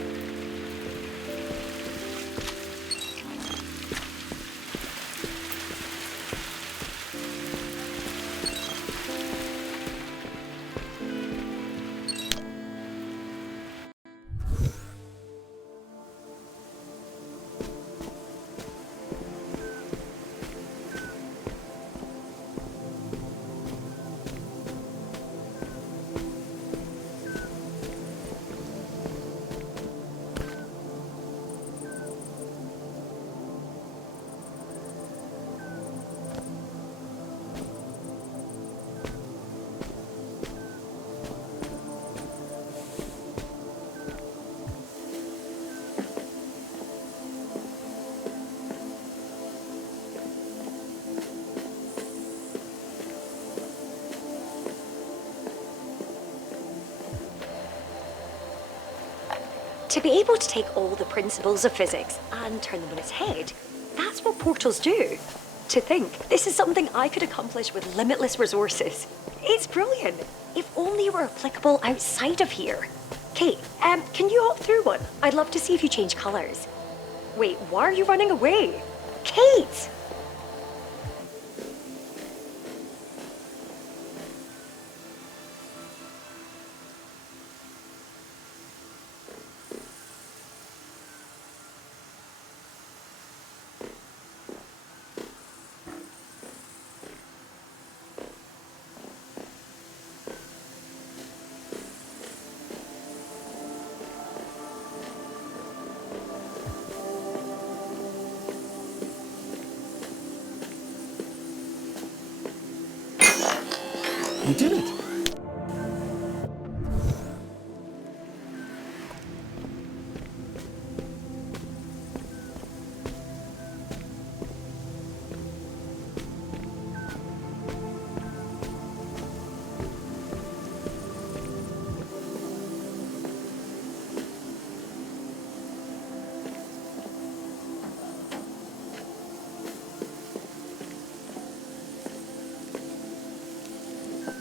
To be able to take all the principles of physics and turn them on its head, that's what portals do. To think, this is something I could accomplish with limitless resources. It's brilliant. If only it were applicable outside of here. Kate, can you hop through one? I'd love to see if you change colors. Wait, why are you running away? Kate! You did it!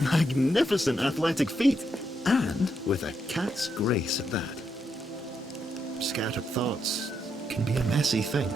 magnificent athletic feat, and with a cat's grace at that. Scattered thoughts can be a messy thing.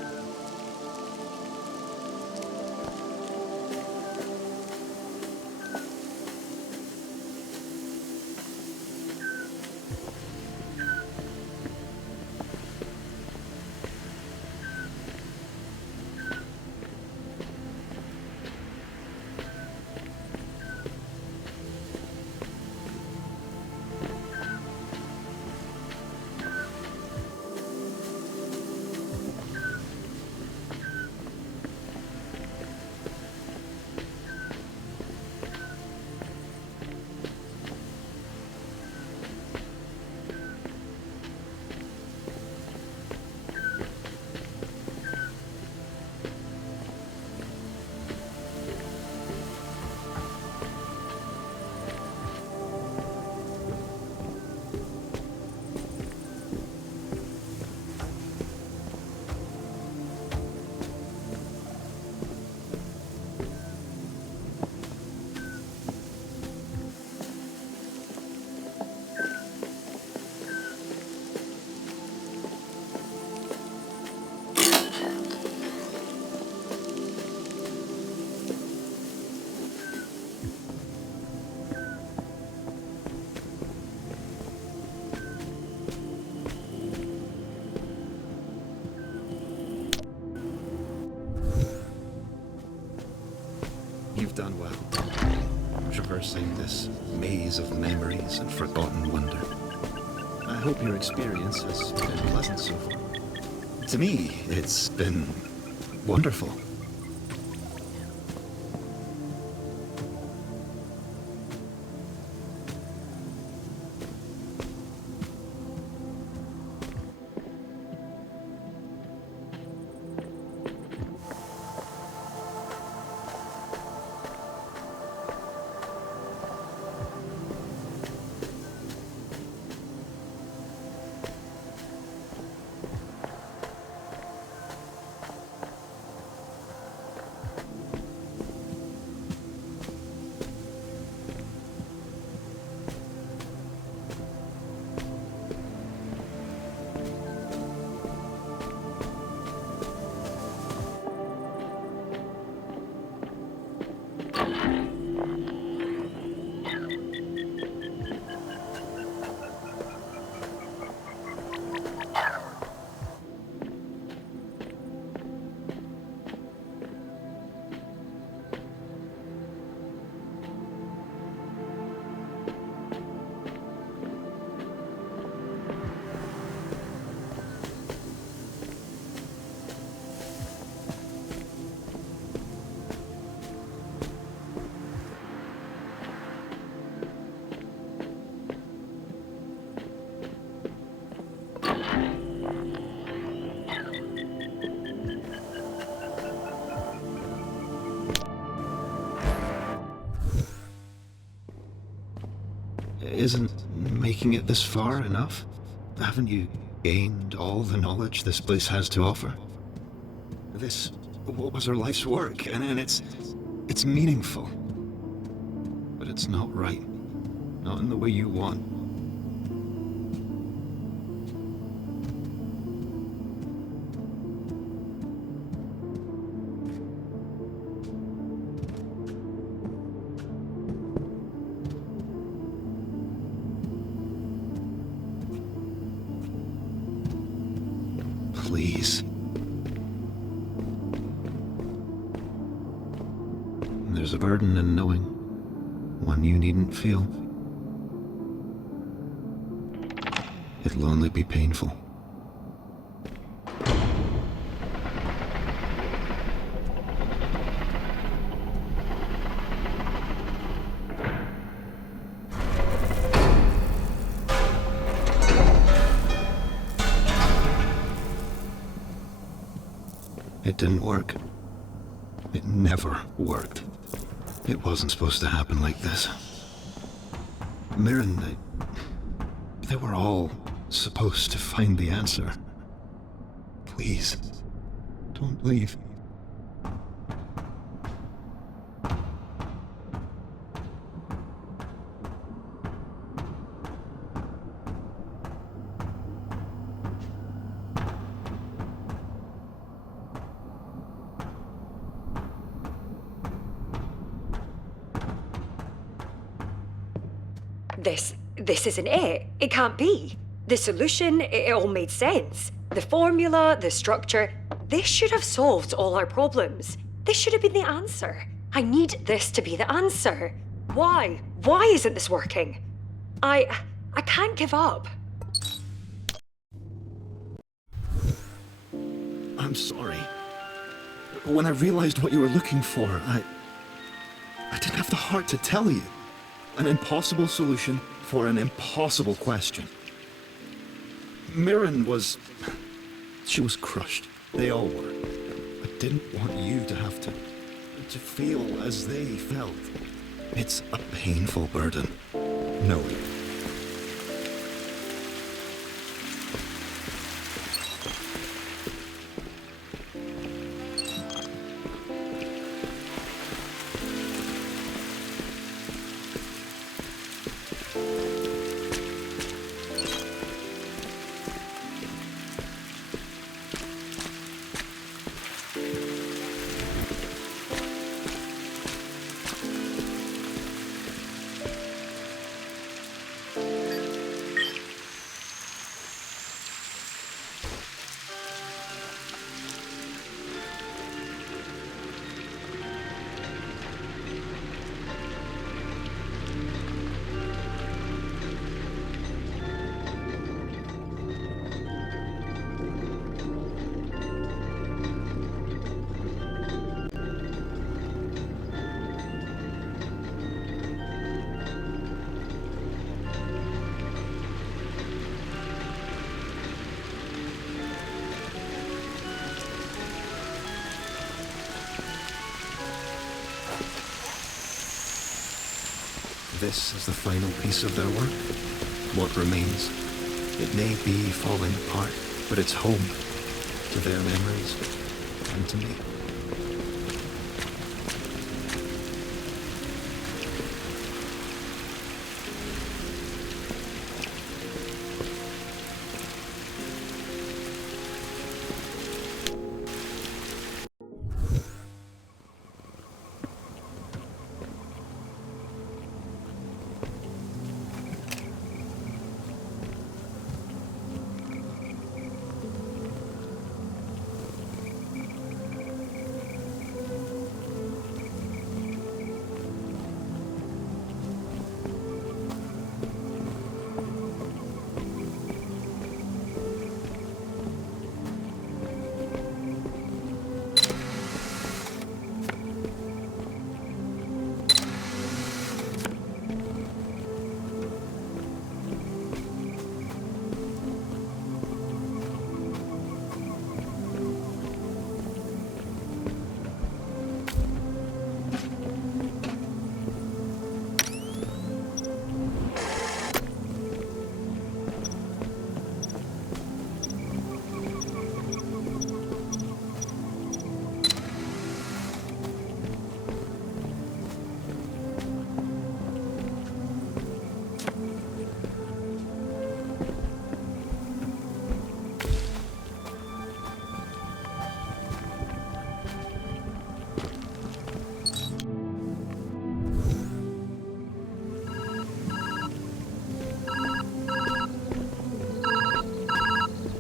You've done well, traversing this maze of memories and forgotten wonder. I hope your experience has been pleasant so far. To me, it's been wonderful. Isn't making it this far enough? Haven't you gained all the knowledge this place has to offer? This was her life's work, and it's meaningful. But it's not right. Not in the way you want. Please. There's a burden in knowing, one you needn't feel. It'll only be painful. It didn't work. It never worked. It wasn't supposed to happen like this. Mirren, they were all supposed to find the answer. Please, don't leave. This isn't it. It can't be. The solution, it all made sense. The formula, the structure, this should have solved all our problems. This should have been the answer. I need this to be the answer. Why? Why isn't this working? I can't give up. I'm sorry. When I realized what you were looking for, I didn't have the heart to tell you. An impossible solution for an impossible question. Mirren was... she was crushed. They all were. I didn't want you to have to feel as they felt. It's a painful burden. No. This is the final piece of their work. What remains. It may be falling apart, but it's home to their memories and to me.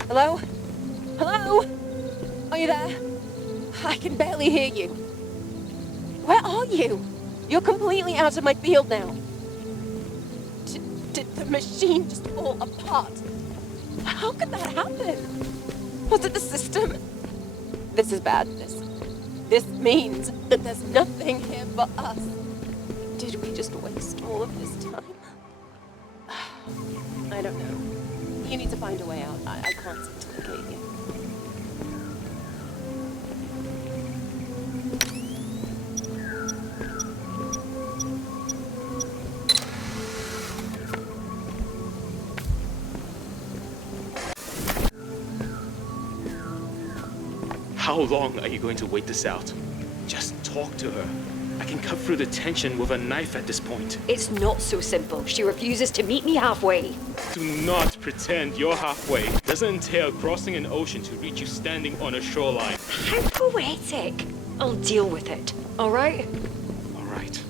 Hello? Hello? Are you there? I can barely hear you. Where are you? You're completely out of my field now. Did the machine just fall apart? How could that happen? Was it the system? This is bad. This means that there's nothing here for us. Did we just waste all of this time? I don't know. You need to find a way out. I can't seem to locate you. How long are you going to wait this out? Just talk to her. I can cut through the tension with a knife at this point. It's not so simple. She refuses to meet me halfway. Do not pretend you're halfway. Doesn't entail crossing an ocean to reach you standing on a shoreline. How poetic. I'll deal with it, all right? All right.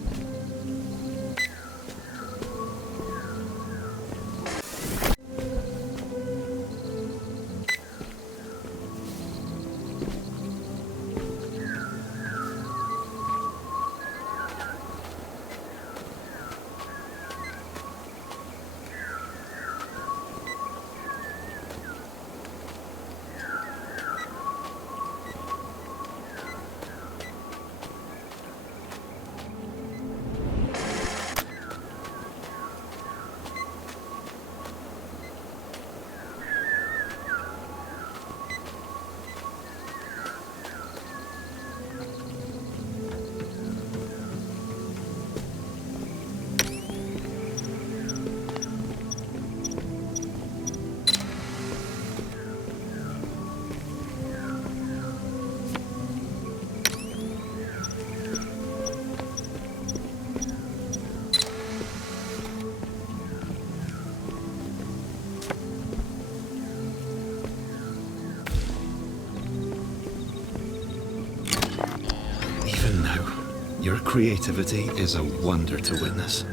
Even now, your creativity is a wonder to witness.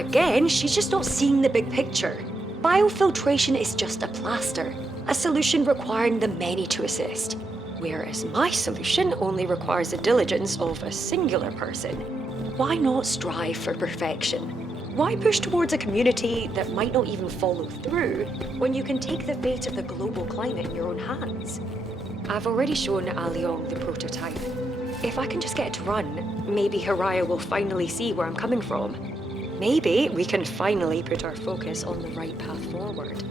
Again, she's just not seeing the big picture. Biofiltration is just a plaster, a solution requiring the many to assist. Whereas my solution only requires the diligence of a singular person. Why not strive for perfection? Why push towards a community that might not even follow through when you can take the fate of the global climate in your own hands? I've already shown Aliong the prototype. If I can just get it to run, maybe Haraya will finally see where I'm coming from. Maybe we can finally put our focus on the right path forward.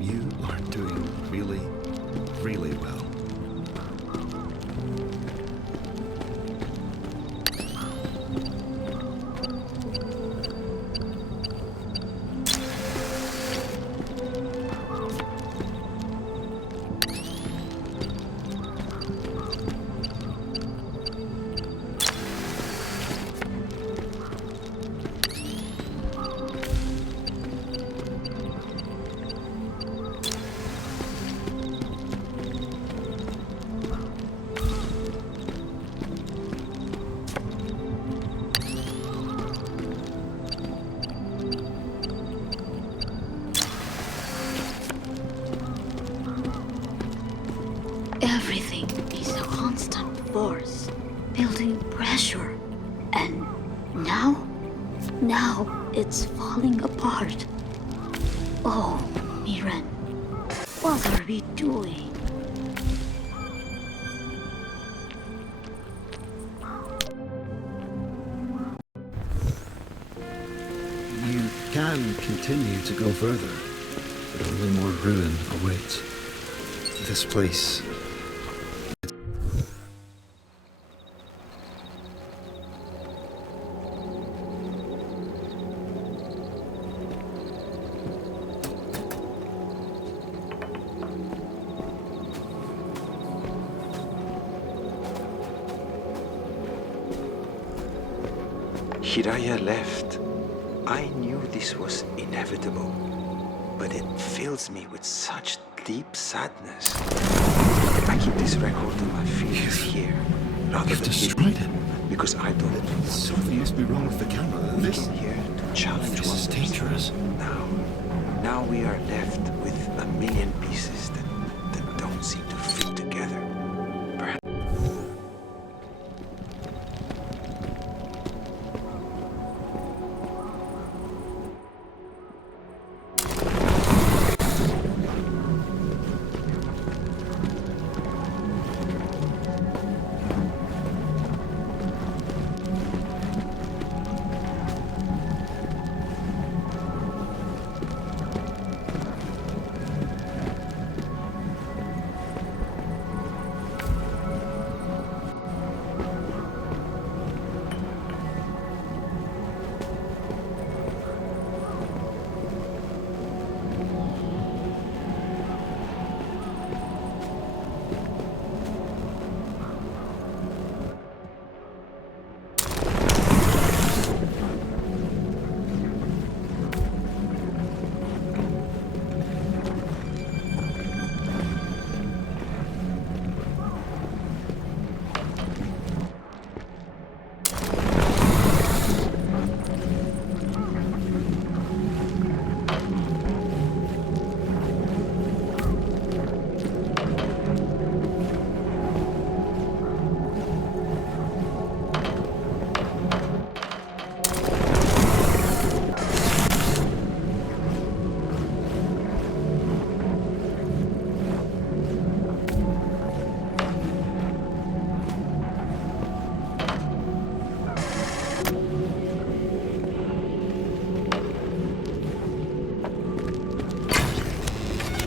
You are doing really, really well. Everything is a constant force, building pressure. And now it's falling apart. Oh, Miran, what are we doing? You can continue to go further, but only more ruin awaits. This place... Hiraya left. I knew this was inevitable, but it fills me with such deep sadness. I keep this record of my feelings here, rather You've than destroyed hidden, it. because I don't Something must be wrong with the camera. came This here to challenge is wonders. dangerous. Now we are left with a million pieces that don't seem to fit together. Perhaps.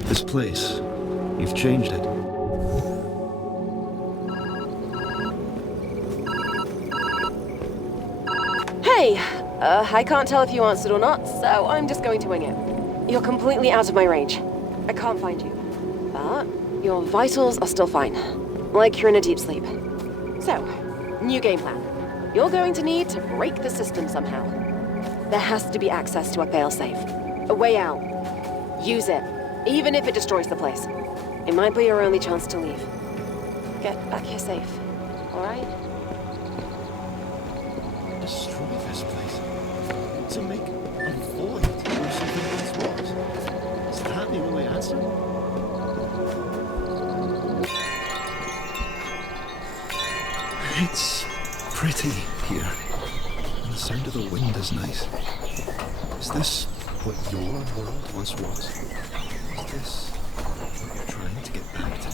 This place, you've changed it. Hey! I can't tell if you answered or not, so I'm just going to wing it. You're completely out of my range. I can't find you. But your vitals are still fine. Like you're in a deep sleep. So, new game plan. You're going to need to break the system somehow. There has to be access to a failsafe. A way out. Use it, even if it destroys the place. It might be your only chance to leave. Get back here safe, alright? Destroy this place. To make a void where something once was. Is that the only answer? It's pretty here. And the sound of the wind is nice. Is this what your world once was? Is this what you're trying to get back to?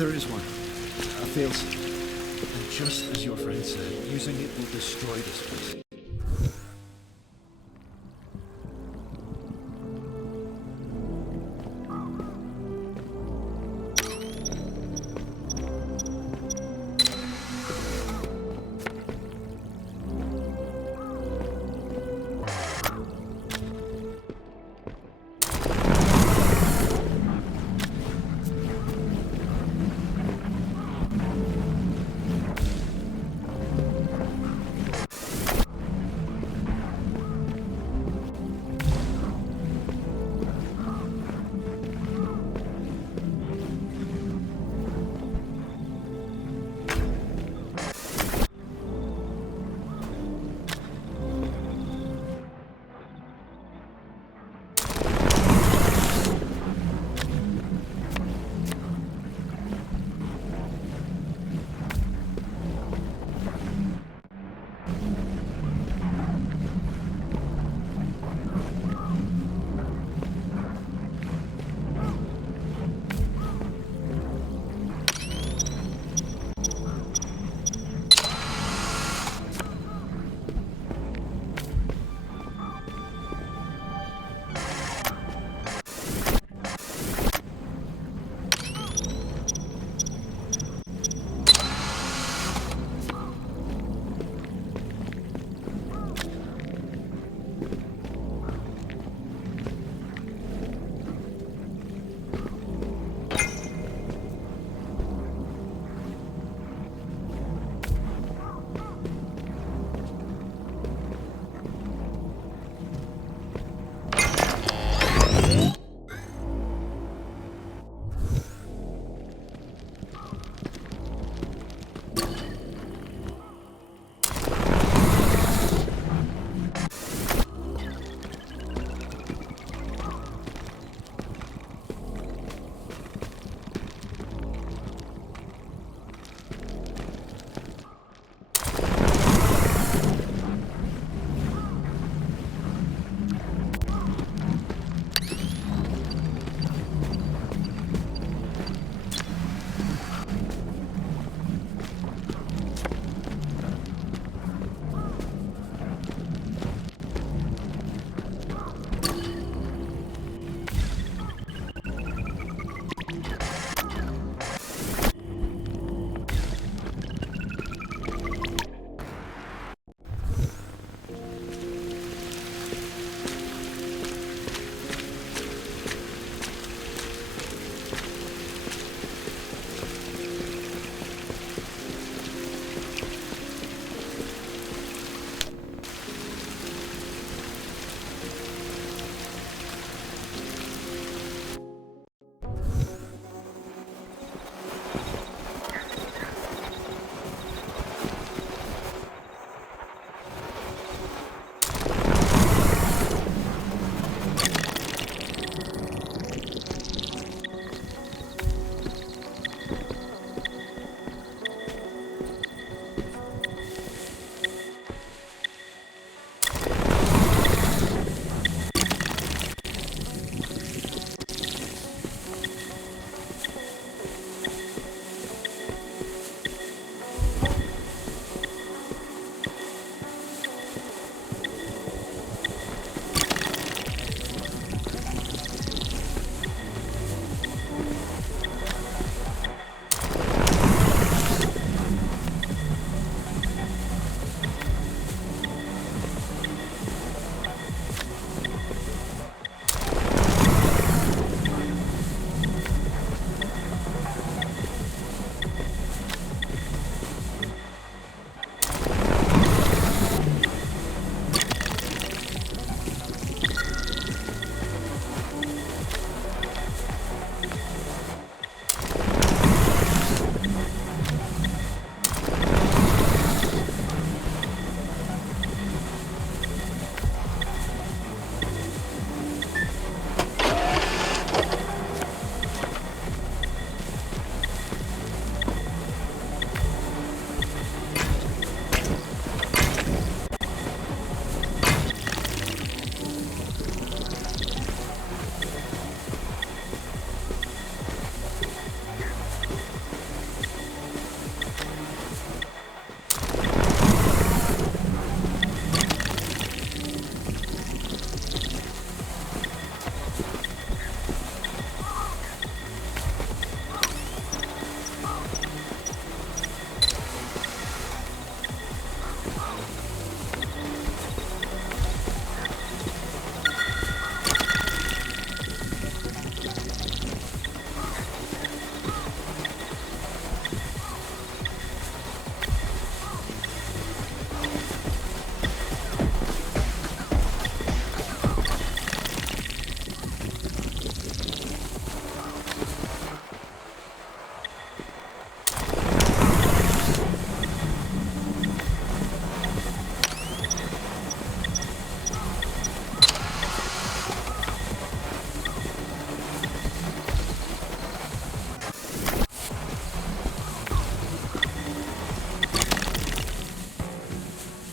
There is one. A failsafe. And just as your friend said, using it will destroy this place.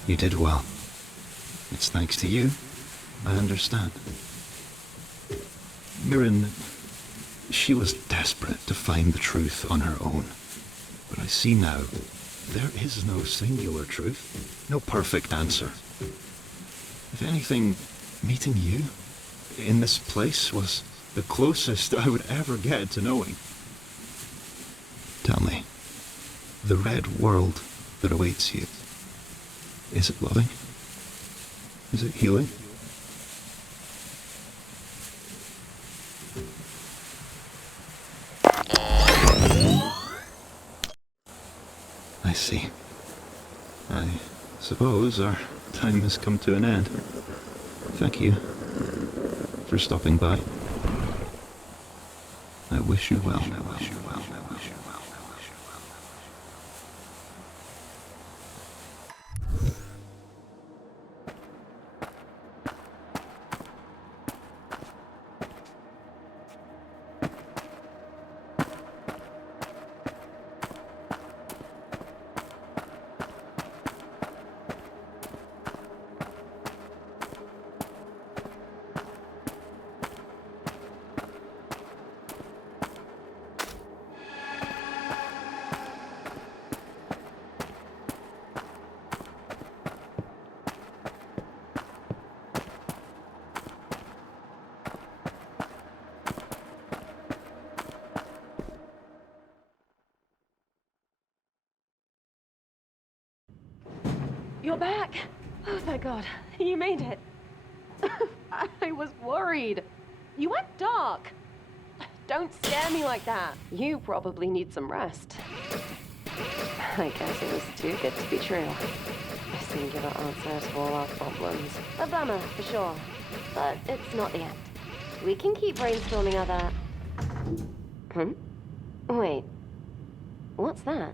You did well. It's thanks to you. I understand. Mirren, she was desperate to find the truth on her own. But I see now, there is no singular truth, no perfect answer. If anything, meeting you in this place was the closest I would ever get to knowing. Tell me, the red world that awaits you, is it loving? Is it healing? I see. I suppose our time has come to an end. Thank you for stopping by. I wish you well. I wish you well. I wish you well. I wish you well. You're back! Oh, thank God. You made it. I was worried. You went dark. Don't scare me like that. You probably need some rest. I guess it was too good to be true. A singular answer to all our problems. A bummer, for sure. But it's not the end. We can keep brainstorming other... Wait. What's that?